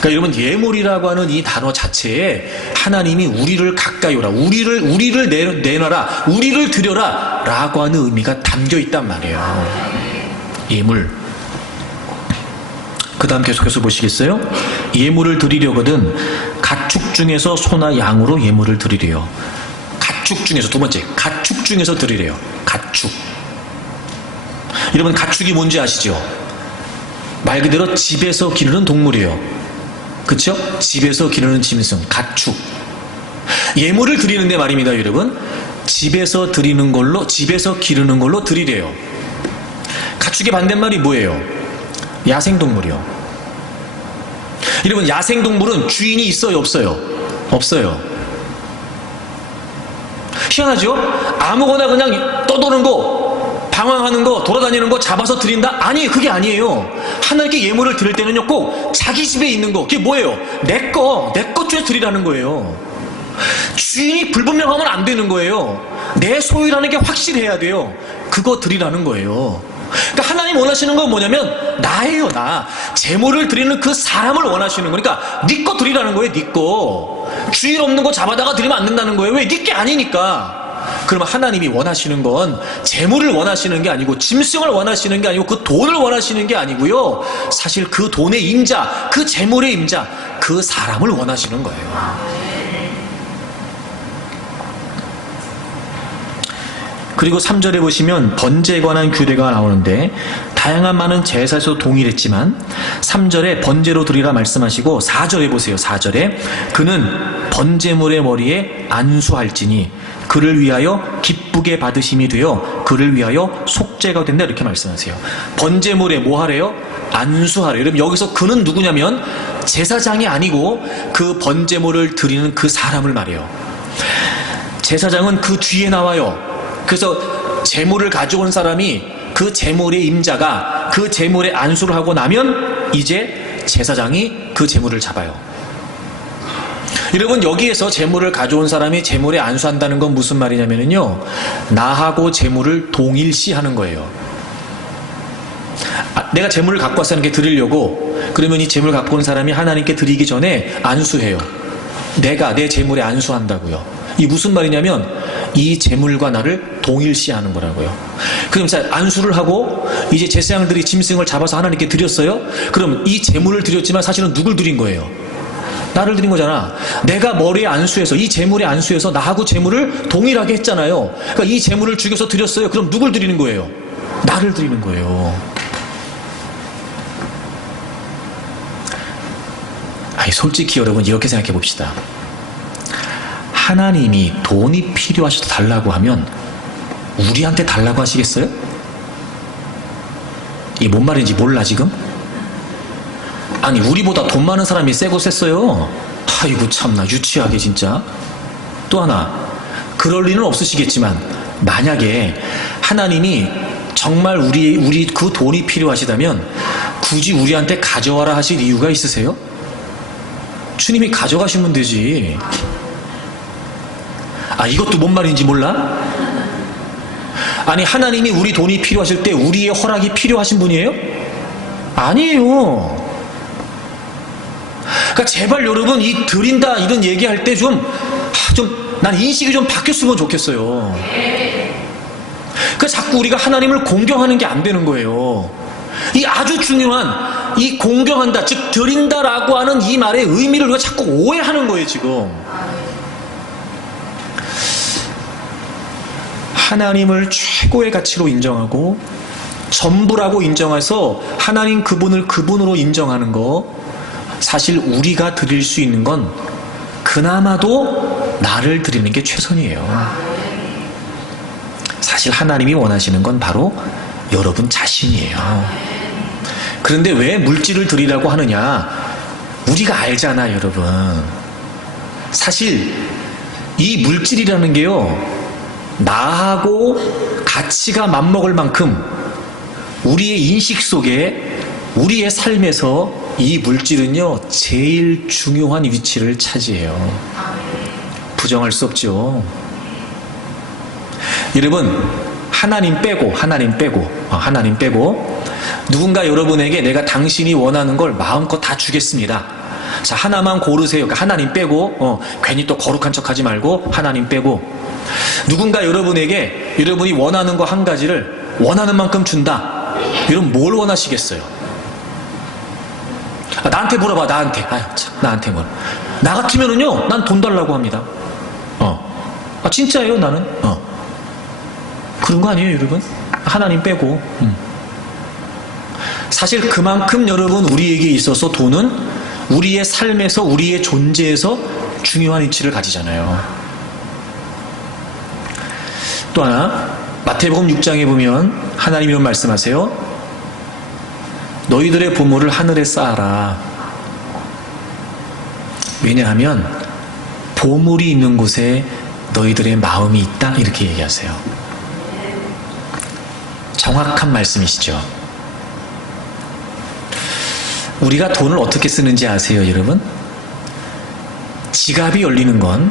그러니까 여러분, 예물이라고 하는 이 단어 자체에 하나님이 우리를 가까이 오라, 우리를 내놔라, 우리를 드려라 라고 하는 의미가 담겨 있단 말이에요. 예물. 그 다음 계속해서 보시겠어요? 예물을 드리려거든 가축 중에서 소나 양으로 예물을 드리래요. 가축 중에서, 두 번째, 가축 중에서 드리래요. 가축. 여러분, 가축이 뭔지 아시죠? 말 그대로 집에서 기르는 동물이에요. 그쵸? 집에서 기르는 짐승, 가축. 예물을 드리는데 말입니다, 여러분. 집에서 기르는 걸로 드리래요. 가축의 반대말이 뭐예요? 야생동물이요. 여러분, 야생동물은 주인이 있어요, 없어요? 없어요. 희한하죠? 아무거나 그냥 떠도는 거, 방황하는 거, 돌아다니는 거 잡아서 드린다? 아니에요. 그게 아니에요. 하나님께 예물을 드릴 때는요, 꼭 자기 집에 있는 거, 그게 뭐예요? 내 것 중에 드리라는 거예요. 주인이 불분명하면 안 되는 거예요. 내 소유라는 게 확실해야 돼요. 그거 드리라는 거예요. 그러니까 하나님 원하시는 건 뭐냐면 나예요, 나. 제물을 드리는 그 사람을 원하시는 거니까 네 거 드리라는 거예요, 네 거. 주인 없는 거 잡아다가 드리면 안 된다는 거예요. 왜? 네 게 아니니까. 그러면 하나님이 원하시는 건 제물을 원하시는 게 아니고 짐승을 원하시는 게 아니고 그 돈을 원하시는 게 아니고요. 사실 그 돈의 임자, 그 제물의 임자, 그 사람을 원하시는 거예요. 그리고 3절에 보시면 번제에 관한 규례가 나오는데 다양한 많은 제사에서 동일했지만 3절에 번제로 드리라 말씀하시고 4절에 보세요. 4절에 그는 번제물의 머리에 안수할지니 그를 위하여 기쁘게 받으심이 되어 그를 위하여 속죄가 된다, 이렇게 말씀하세요. 번제물에 뭐 하래요? 안수하래요. 여러분, 여기서 그는 누구냐면 제사장이 아니고 그 번제물을 드리는 그 사람을 말해요. 제사장은 그 뒤에 나와요. 그래서 제물을 가져온 사람이 그 제물의 임자가 그 제물에 안수를 하고 나면 이제 제사장이 그 제물을 잡아요. 여러분, 여기에서 제물을 가져온 사람이 제물에 안수한다는 건 무슨 말이냐면요, 나하고 제물을 동일시하는 거예요. 내가 제물을 갖고 와서 하나님께 드리려고, 그러면 이 제물을 갖고 온 사람이 하나님께 드리기 전에 안수해요. 내가 내 제물에 안수한다고요. 이 무슨 말이냐면 이 제물과 나를 동일시하는 거라고요. 그럼 자, 안수를 하고 이제 제사장들이 짐승을 잡아서 하나님께 드렸어요. 그럼 이 제물을 드렸지만 사실은 누굴 드린 거예요? 나를 드린 거잖아. 내가 머리에 안수해서, 이 제물에 안수해서 나하고 제물을 동일하게 했잖아요. 그러니까 이 제물을 죽여서 드렸어요. 그럼 누굴 드리는 거예요? 나를 드리는 거예요. 아니, 솔직히 여러분 이렇게 생각해 봅시다. 하나님이 돈이 필요하셔서 달라고 하면 우리한테 달라고 하시겠어요? 이게 뭔 말인지 몰라 지금? 아니, 우리보다 돈 많은 사람이 세고 셌어요. 아이고 참나, 유치하게 진짜. 또 하나, 그럴 리는 없으시겠지만 만약에 하나님이 정말 우리 그 돈이 필요하시다면 굳이 우리한테 가져와라 하실 이유가 있으세요? 주님이 가져가시면 되지. 아, 이것도 뭔 말인지 몰라? 아니, 하나님이 우리 돈이 필요하실 때 우리의 허락이 필요하신 분이에요? 아니에요. 그러니까 제발 여러분, 이 드린다 이런 얘기할 때 난 인식이 좀 바뀌었으면 좋겠어요. 그러니까 자꾸 우리가 하나님을 공경하는 게 안 되는 거예요. 이 아주 중요한 이 공경한다, 즉 드린다라고 하는 이 말의 의미를 우리가 자꾸 오해하는 거예요 지금. 하나님을 최고의 가치로 인정하고 전부라고 인정해서 하나님 그분을 그분으로 인정하는 거, 사실 우리가 드릴 수 있는 건 그나마도 나를 드리는 게 최선이에요. 사실 하나님이 원하시는 건 바로 여러분 자신이에요. 그런데 왜 물질을 드리라고 하느냐? 우리가 알잖아요, 여러분. 사실 이 물질이라는 게요, 나하고 가치가 맞먹을 만큼 우리의 인식 속에, 우리의 삶에서 이 물질은요 제일 중요한 위치를 차지해요. 부정할 수 없죠. 여러분, 하나님 빼고 누군가 여러분에게 내가 당신이 원하는 걸 마음껏 다 주겠습니다. 자, 하나만 고르세요. 그러니까 하나님 빼고, 괜히 또 거룩한 척 하지 말고 하나님 빼고, 누군가 여러분에게 여러분이 원하는 거 한 가지를 원하는 만큼 준다. 여러분 뭘 원하시겠어요? 나한테 물어봐. 나한테 뭘. 나 같으면은요, 난 돈 달라고 합니다. 진짜예요, 나는. 그런 거 아니에요, 여러분? 하나님 빼고. 사실 그만큼 여러분, 우리에게 있어서 돈은 우리의 삶에서, 우리의 존재에서 중요한 위치를 가지잖아요. 또 하나, 마태복음 6장에 보면 하나님이 이런 말씀하세요. 너희들의 보물을 하늘에 쌓아라. 왜냐하면 보물이 있는 곳에 너희들의 마음이 있다, 이렇게 얘기하세요. 정확한 말씀이시죠. 우리가 돈을 어떻게 쓰는지 아세요, 여러분? 지갑이 열리는 건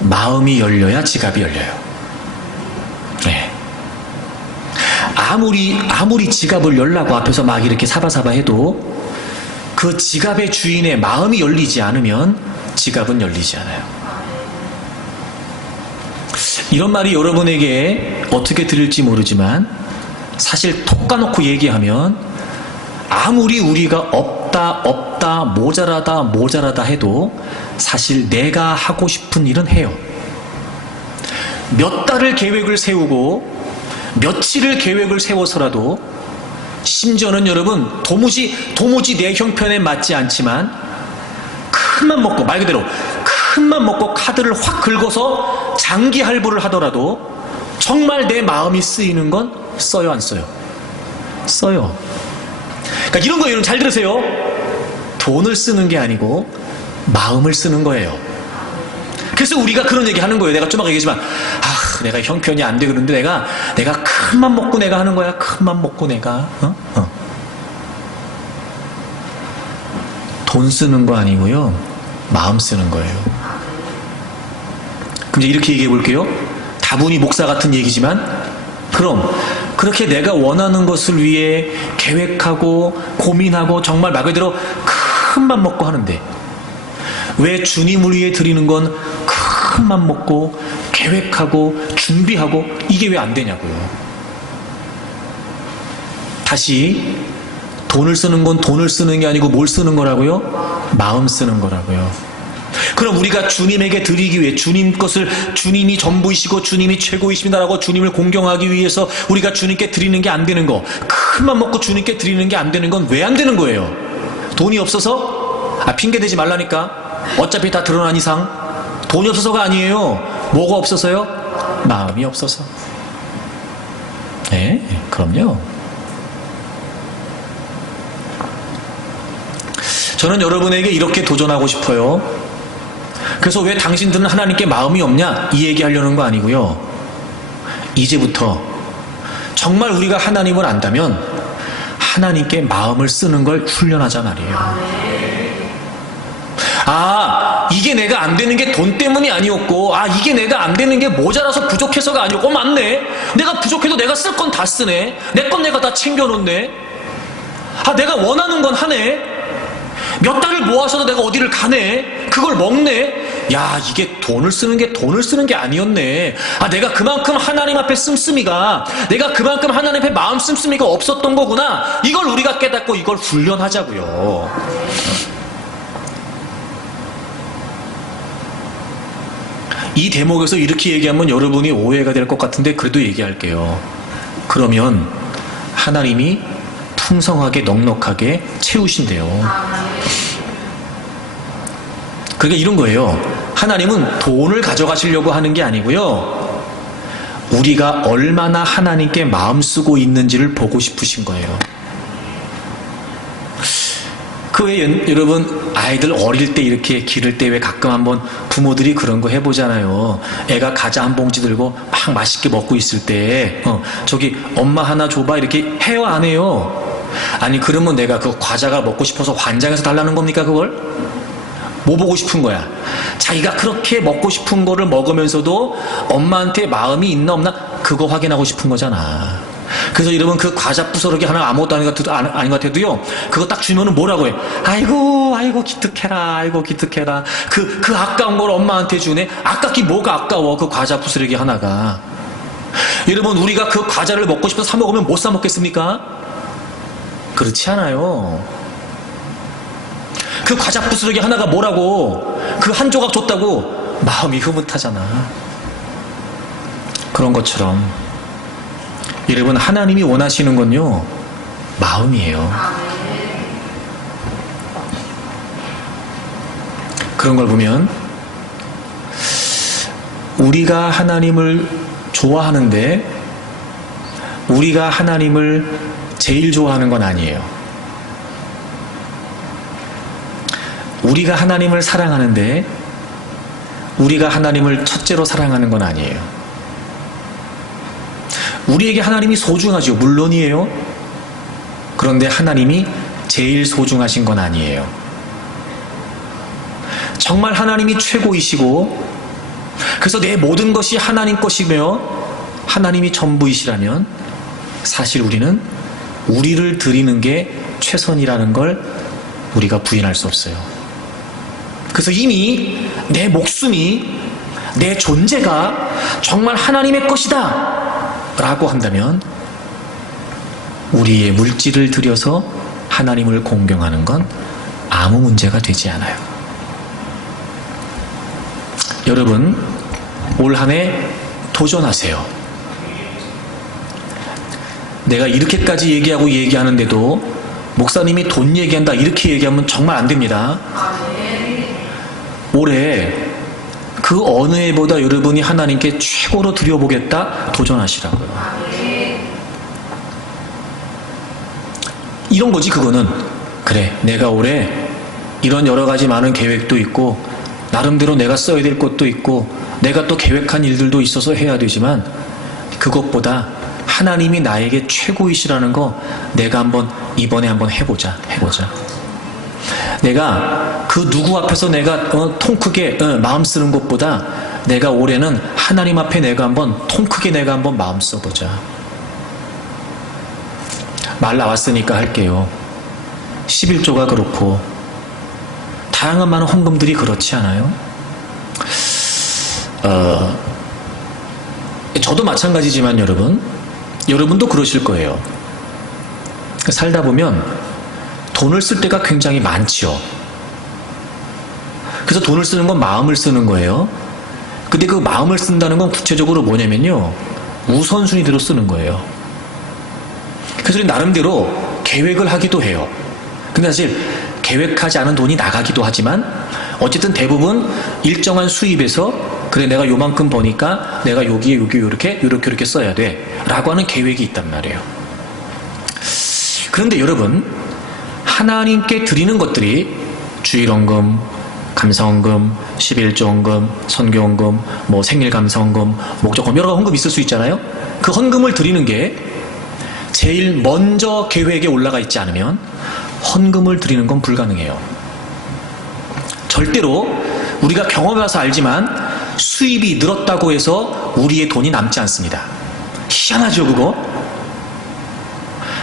마음이 열려야 지갑이 열려요. 네. 아무리 지갑을 열라고 앞에서 막 이렇게 사바사바 해도 그 지갑의 주인의 마음이 열리지 않으면 지갑은 열리지 않아요. 이런 말이 여러분에게 어떻게 들릴지 모르지만 사실 톡 까놓고 얘기하면 아무리 우리가 없다 모자라다 해도 사실 내가 하고 싶은 일은 해요. 몇 달을 계획을 세우고 며칠을 계획을 세워서라도, 심지어는 여러분 도무지 내 형편에 맞지 않지만 큰맘 먹고, 말 그대로 큰맘 먹고 카드를 확 긁어서 장기 할부를 하더라도 정말 내 마음이 쓰이는 건 써요, 안 써요? 써요. 그러니까 이런 거 여러분 잘 들으세요. 돈을 쓰는 게 아니고 마음을 쓰는 거예요. 그래서 우리가 그런 얘기 하는 거예요. 내가 좀 아까 얘기했지만, 내가 형편이 안 돼 그러는데 내가 큰 맘 먹고 내가 하는 거야. 큰 맘 먹고 내가. 돈 쓰는 거 아니고요. 마음 쓰는 거예요. 그럼 이제 이렇게 얘기해 볼게요. 다분히 목사 같은 얘기지만, 그럼 그렇게 내가 원하는 것을 위해 계획하고 고민하고 정말 말 그대로 큰 맘 먹고 하는데, 왜 주님을 위해 드리는 건 큰 맘 먹고 계획하고 준비하고 이게 왜 안 되냐고요. 다시, 돈을 쓰는 건 돈을 쓰는 게 아니고 뭘 쓰는 거라고요? 마음 쓰는 거라고요. 그럼 우리가 주님에게 드리기 위해 주님 것을, 주님이 전부이시고 주님이 최고이십니다라고 주님을 공경하기 위해서 우리가 주님께 드리는 게 안 되는 거, 큰 맘 먹고 주님께 드리는 게 안 되는 건 왜 안 되는 거예요? 돈이 없어서? 핑계대지 말라니까. 어차피 다 드러난 이상 돈이 없어서가 아니에요. 뭐가 없어서요? 마음이 없어서. 네, 그럼요. 저는 여러분에게 이렇게 도전하고 싶어요. 그래서 왜 당신들은 하나님께 마음이 없냐? 이 얘기하려는 거 아니고요. 이제부터 정말 우리가 하나님을 안다면 하나님께 마음을 쓰는 걸 훈련하자 말이에요. 이게 내가 안 되는 게 돈 때문이 아니었고, 이게 내가 안 되는 게 모자라서 부족해서가 아니었고, 맞네. 내가 부족해도 내가 쓸 건 다 쓰네. 내 건 내가 다 챙겨놓네. 내가 원하는 건 하네. 몇 달을 모아서도 내가 어디를 가네. 그걸 먹네. 이게 돈을 쓰는 게 아니었네. 내가 그만큼 하나님 앞에 씀씀이가, 내가 그만큼 하나님 앞에 마음 씀씀이가 없었던 거구나. 이걸 우리가 깨닫고 이걸 훈련하자고요. 이 대목에서 이렇게 얘기하면 여러분이 오해가 될 것 같은데 그래도 얘기할게요. 그러면 하나님이 풍성하게 넉넉하게 채우신대요. 그러니까 이런 거예요. 하나님은 돈을 가져가시려고 하는 게 아니고요. 우리가 얼마나 하나님께 마음 쓰고 있는지를 보고 싶으신 거예요. 그 외에 여러분 아이들 어릴 때 이렇게 기를 때 왜 가끔 한번 부모들이 그런 거 해보잖아요. 애가 과자 한 봉지 들고 막 맛있게 먹고 있을 때 저기 엄마 하나 줘봐 이렇게 해요 안 해요? 아니 그러면 내가 그 과자가 먹고 싶어서 환장해서 달라는 겁니까 그걸? 뭐 보고 싶은 거야? 자기가 그렇게 먹고 싶은 거를 먹으면서도 엄마한테 마음이 있나 없나 그거 확인하고 싶은 거잖아. 그래서 여러분 그 과자 부스러기 하나 아무것도 아닌 것 같아도요, 그거 딱 주면은 뭐라고 해? 아이고 기특해라, 아이고 기특해라. 그 아까운 걸 엄마한테 주네. 아깝기 뭐가 아까워 그 과자 부스러기 하나가. 여러분 우리가 그 과자를 먹고 싶어서 사 먹으면 못 사 먹겠습니까? 그렇지 않아요. 그 과자 부스러기 하나가 뭐라고, 그 한 조각 줬다고 마음이 흐뭇하잖아. 그런 것처럼 여러분 하나님이 원하시는 건요 마음이에요. 그런 걸 보면 우리가 하나님을 좋아하는데 우리가 하나님을 제일 좋아하는 건 아니에요. 우리가 하나님을 사랑하는데 우리가 하나님을 첫째로 사랑하는 건 아니에요. 우리에게 하나님이 소중하죠. 물론이에요. 그런데 하나님이 제일 소중하신 건 아니에요. 정말 하나님이 최고이시고 그래서 내 모든 것이 하나님 것이며 하나님이 전부이시라면 사실 우리는 우리를 드리는 게 최선이라는 걸 우리가 부인할 수 없어요. 그래서 이미 내 목숨이, 내 존재가 정말 하나님의 것이다 라고 한다면 우리의 물질을 들여서 하나님을 공경하는 건 아무 문제가 되지 않아요. 여러분 올 한 해 도전하세요. 내가 이렇게까지 얘기하는데도 목사님이 돈 얘기한다 이렇게 얘기하면 정말 안 됩니다. 올해 그 어느 해보다 여러분이 하나님께 최고로 드려보겠다 도전하시라고요. 이런 거지. 그거는 그래 내가 올해 이런 여러 가지 많은 계획도 있고 나름대로 내가 써야 될 것도 있고 내가 또 계획한 일들도 있어서 해야 되지만 그것보다 하나님이 나에게 최고이시라는 거 내가 이번에 한번 해보자. 내가 그 누구 앞에서 내가 통 크게 마음 쓰는 것보다 내가 올해는 하나님 앞에 내가 한번 통 크게 내가 한번 마음 써보자. 말 나왔으니까 할게요. 11조가 그렇고 다양한 많은 헌금들이 그렇지 않아요? 저도 마찬가지지만 여러분도 그러실 거예요. 살다 보면 돈을 쓸 때가 굉장히 많지요. 그래서 돈을 쓰는 건 마음을 쓰는 거예요. 근데 그 마음을 쓴다는 건 구체적으로 뭐냐면요, 우선순위대로 쓰는 거예요. 그래서 나름대로 계획을 하기도 해요. 근데 사실 계획하지 않은 돈이 나가기도 하지만 어쨌든 대부분 일정한 수입에서 그래 내가 요만큼 버니까 내가 여기에 이렇게 써야 돼 라고 하는 계획이 있단 말이에요. 그런데 여러분, 하나님께 드리는 것들이 주일헌금, 감사헌금, 11조헌금, 선교헌금, 생일감사헌금, 목적헌금, 여러 가지 헌금이 있을 수 있잖아요. 그 헌금을 드리는 게 제일 먼저 계획에 올라가 있지 않으면 헌금을 드리는 건 불가능해요. 절대로 우리가 경험해서 알지만 수입이 늘었다고 해서 우리의 돈이 남지 않습니다. 희한하죠, 그거?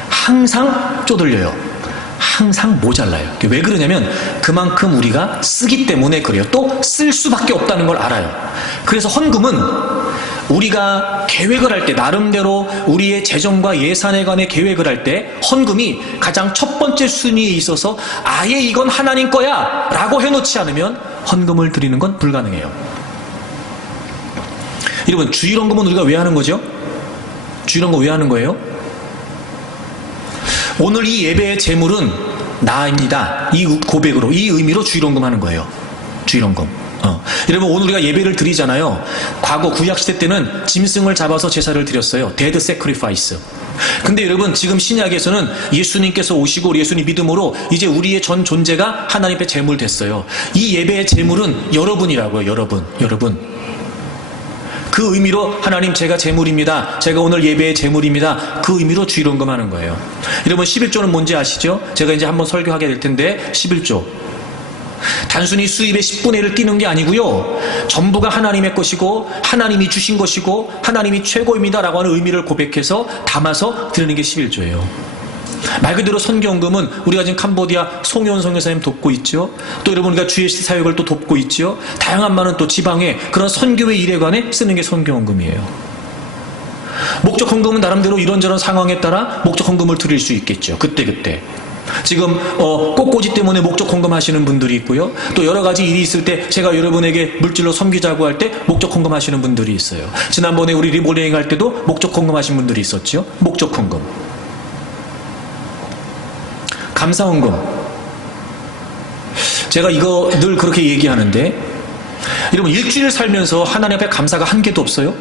항상 쪼들려요. 항상 모자라요. 왜 그러냐면 그만큼 우리가 쓰기 때문에 그래요. 또 쓸 수밖에 없다는 걸 알아요. 그래서 헌금은 우리가 계획을 할 때, 나름대로 우리의 재정과 예산에 관해 계획을 할 때 헌금이 가장 첫 번째 순위에 있어서 아예 이건 하나님 거야 라고 해놓지 않으면 헌금을 드리는 건 불가능해요. 여러분, 주일헌금은 우리가 왜 하는 거죠? 주일헌금 왜 하는 거예요? 오늘 이 예배의 제물은 나입니다. 이 고백으로, 이 의미로 주일헌금 하는 거예요. 주일헌금. 여러분, 오늘 우리가 예배를 드리잖아요. 과거 구약시대 때는 짐승을 잡아서 제사를 드렸어요. 데드 세크리파이스. 근데 여러분, 지금 신약에서는 예수님께서 오시고 예수님 믿음으로 이제 우리의 전 존재가 하나님 앞에 제물 됐어요. 이 예배의 제물은 여러분이라고요. 여러분. 그 의미로 하나님, 제가 제물입니다. 제가 오늘 예배의 제물입니다. 그 의미로 주일헌금 하는 거예요. 여러분, 11조는 뭔지 아시죠? 제가 이제 한번 설교하게 될 텐데 11조. 단순히 수입의 10분의 1을 띄는 게 아니고요, 전부가 하나님의 것이고 하나님이 주신 것이고 하나님이 최고입니다 라고 하는 의미를 고백해서 담아서 드리는 게 11조예요. 말 그대로 선교헌금은 우리가 지금 캄보디아 송혜원 선교사님 돕고 있죠. 또 여러분, 우리가 GSC 사역을 또 돕고 있죠. 다양한 많은 또 지방에 그런 선교의 일에 관해 쓰는 게 선교헌금이에요. 목적헌금은 나름대로 이런저런 상황에 따라 목적헌금을 드릴 수 있겠죠. 그때 지금 꽃꽂이 때문에 목적헌금 하시는 분들이 있고요, 또 여러가지 일이 있을 때 제가 여러분에게 물질로 섬기자고 할 때 목적헌금 하시는 분들이 있어요. 지난번에 우리 리볼링 할 때도 목적헌금 하신 분들이 있었죠. 목적헌금. 감사헌금. 제가 이거 늘 그렇게 얘기하는데, 여러분, 일주일 살면서 하나님 앞에 감사가 한 개도 없어요?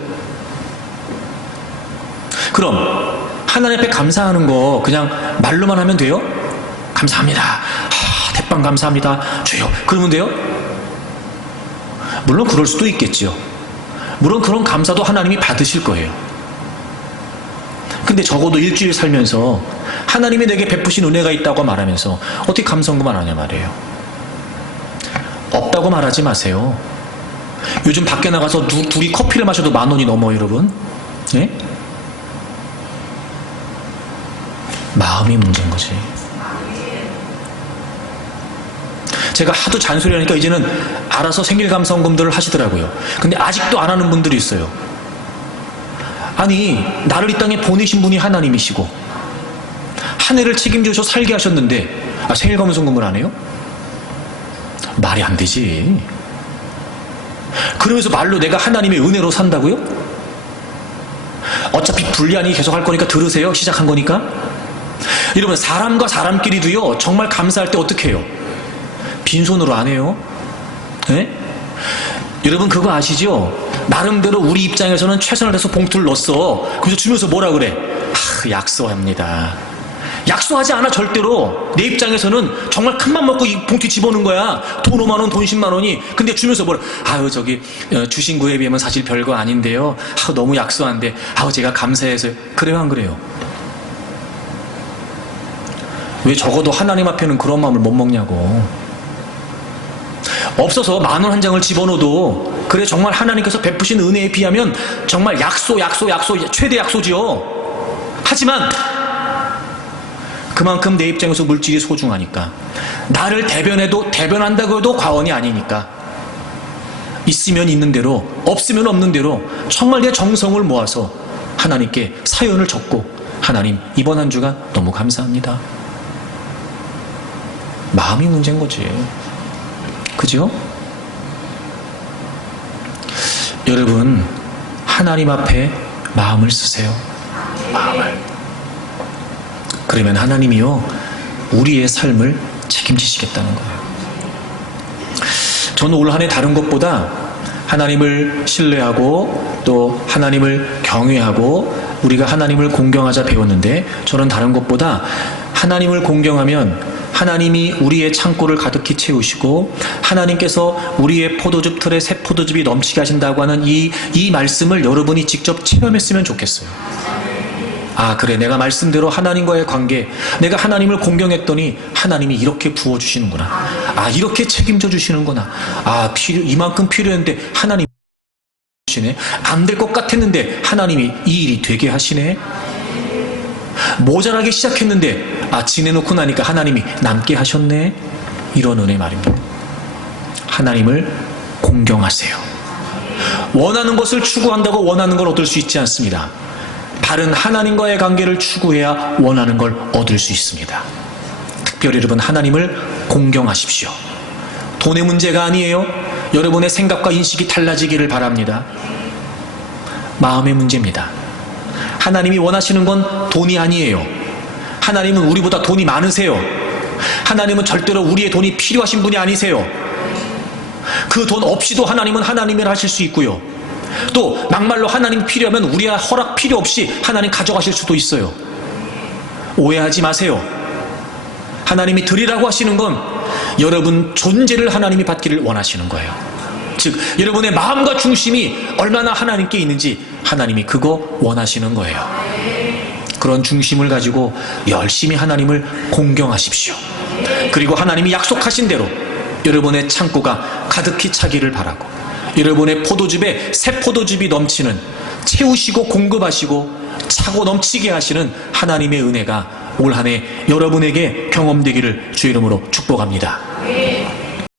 그럼 하나님 앞에 감사하는 거 그냥 말로만 하면 돼요? 감사합니다. 대빵 감사합니다. 주여. 그러면 돼요? 물론 그럴 수도 있겠죠. 물론 그런 감사도 하나님이 받으실 거예요. 근데 적어도 일주일 살면서 하나님이 내게 베푸신 은혜가 있다고 말하면서 어떻게 감사헌금을 안 하냐 말이에요. 없다고 말하지 마세요. 요즘 밖에 나가서 둘이 커피를 마셔도 10,000원이 넘어요, 여러분. 네? 마음이 문제인 거지. 제가 하도 잔소리 하니까 이제는 알아서 생일감사헌금들을 하시더라고요. 근데 아직도 안 하는 분들이 있어요. 아니, 나를 이 땅에 보내신 분이 하나님이시고 한 해를 책임져서 살게 하셨는데 생일감사헌금을 안 해요? 말이 안 되지. 그러면서 말로 내가 하나님의 은혜로 산다고요? 어차피 불리하니 계속 할 거니까 들으세요. 시작한 거니까. 여러분, 사람과 사람끼리도요, 정말 감사할 때 어떻게 해요? 빈손으로 안 해요. 네? 여러분, 그거 아시죠? 나름대로 우리 입장에서는 최선을 다해서 봉투를 넣었어. 그래서 주면서 뭐라 그래? 약속합니다. 약속하지 않아 절대로. 내 입장에서는 정말 큰맘 먹고 이 봉투 집어넣은 거야. 돈 5만 원, 돈 10만 원이. 근데 주면서 뭐라, 아유 저기 주신 거에 비하면 사실 별거 아닌데요. 아우 너무 약소한데 아우 제가 감사해서요. 그래요 안 그래요? 왜 적어도 하나님 앞에는 그런 마음을 못 먹냐고. 없어서 10,000원 한 장을 집어넣어도 그래 정말 하나님께서 베푸신 은혜에 비하면 정말 약소 최대 약소지요. 하지만 그만큼 내 입장에서 물질이 소중하니까, 나를 대변한다고 해도 과언이 아니니까, 있으면 있는 대로 없으면 없는 대로 정말 내 정성을 모아서 하나님께 사연을 적고, 하나님 이번 한 주간 너무 감사합니다. 마음이 문제인 거지. 그죠? 여러분, 하나님 앞에 마음을 쓰세요. 마음을. 그러면 하나님이요, 우리의 삶을 책임지시겠다는 거예요. 저는 올 한 해 다른 것보다 하나님을 신뢰하고 또 하나님을 경외하고 우리가 하나님을 공경하자 배웠는데, 저는 다른 것보다 하나님을 공경하면 하나님이 우리의 창고를 가득히 채우시고 하나님께서 우리의 포도즙 틀에 새 포도즙이 넘치게 하신다고 하는 이 말씀을 여러분이 직접 체험했으면 좋겠어요. 아 그래, 내가 말씀대로 하나님과의 관계, 내가 하나님을 공경했더니 하나님이 이렇게 부어주시는구나. 아 이렇게 책임져 주시는구나. 아 이만큼 필요했는데 하나님이 하시네. 안 될 것 같았는데 하나님이 이 일이 되게 하시네. 모자라기 시작했는데 지내놓고 나니까 하나님이 남게 하셨네. 이런 은혜 말입니다. 하나님을 공경하세요. 원하는 것을 추구한다고 원하는 걸 얻을 수 있지 않습니다. 바른 하나님과의 관계를 추구해야 원하는 걸 얻을 수 있습니다. 특별히 여러분, 하나님을 공경하십시오. 돈의 문제가 아니에요. 여러분의 생각과 인식이 달라지기를 바랍니다. 마음의 문제입니다. 하나님이 원하시는 건 돈이 아니에요. 하나님은 우리보다 돈이 많으세요. 하나님은 절대로 우리의 돈이 필요하신 분이 아니세요. 그 돈 없이도 하나님은 하나님을 하실 수 있고요. 또 막말로 하나님 필요하면 우리의 허락 필요 없이 하나님 가져가실 수도 있어요. 오해하지 마세요. 하나님이 드리라고 하시는 건 여러분 존재를 하나님이 받기를 원하시는 거예요. 즉 여러분의 마음과 중심이 얼마나 하나님께 있는지 하나님이 그거 원하시는 거예요. 그런 중심을 가지고 열심히 하나님을 공경하십시오. 그리고 하나님이 약속하신 대로 여러분의 창고가 가득히 차기를 바라고, 여러분의 포도즙에 새 포도즙이 넘치는, 채우시고 공급하시고 차고 넘치게 하시는 하나님의 은혜가 올 한 해 여러분에게 경험되기를 주의 이름으로 축복합니다.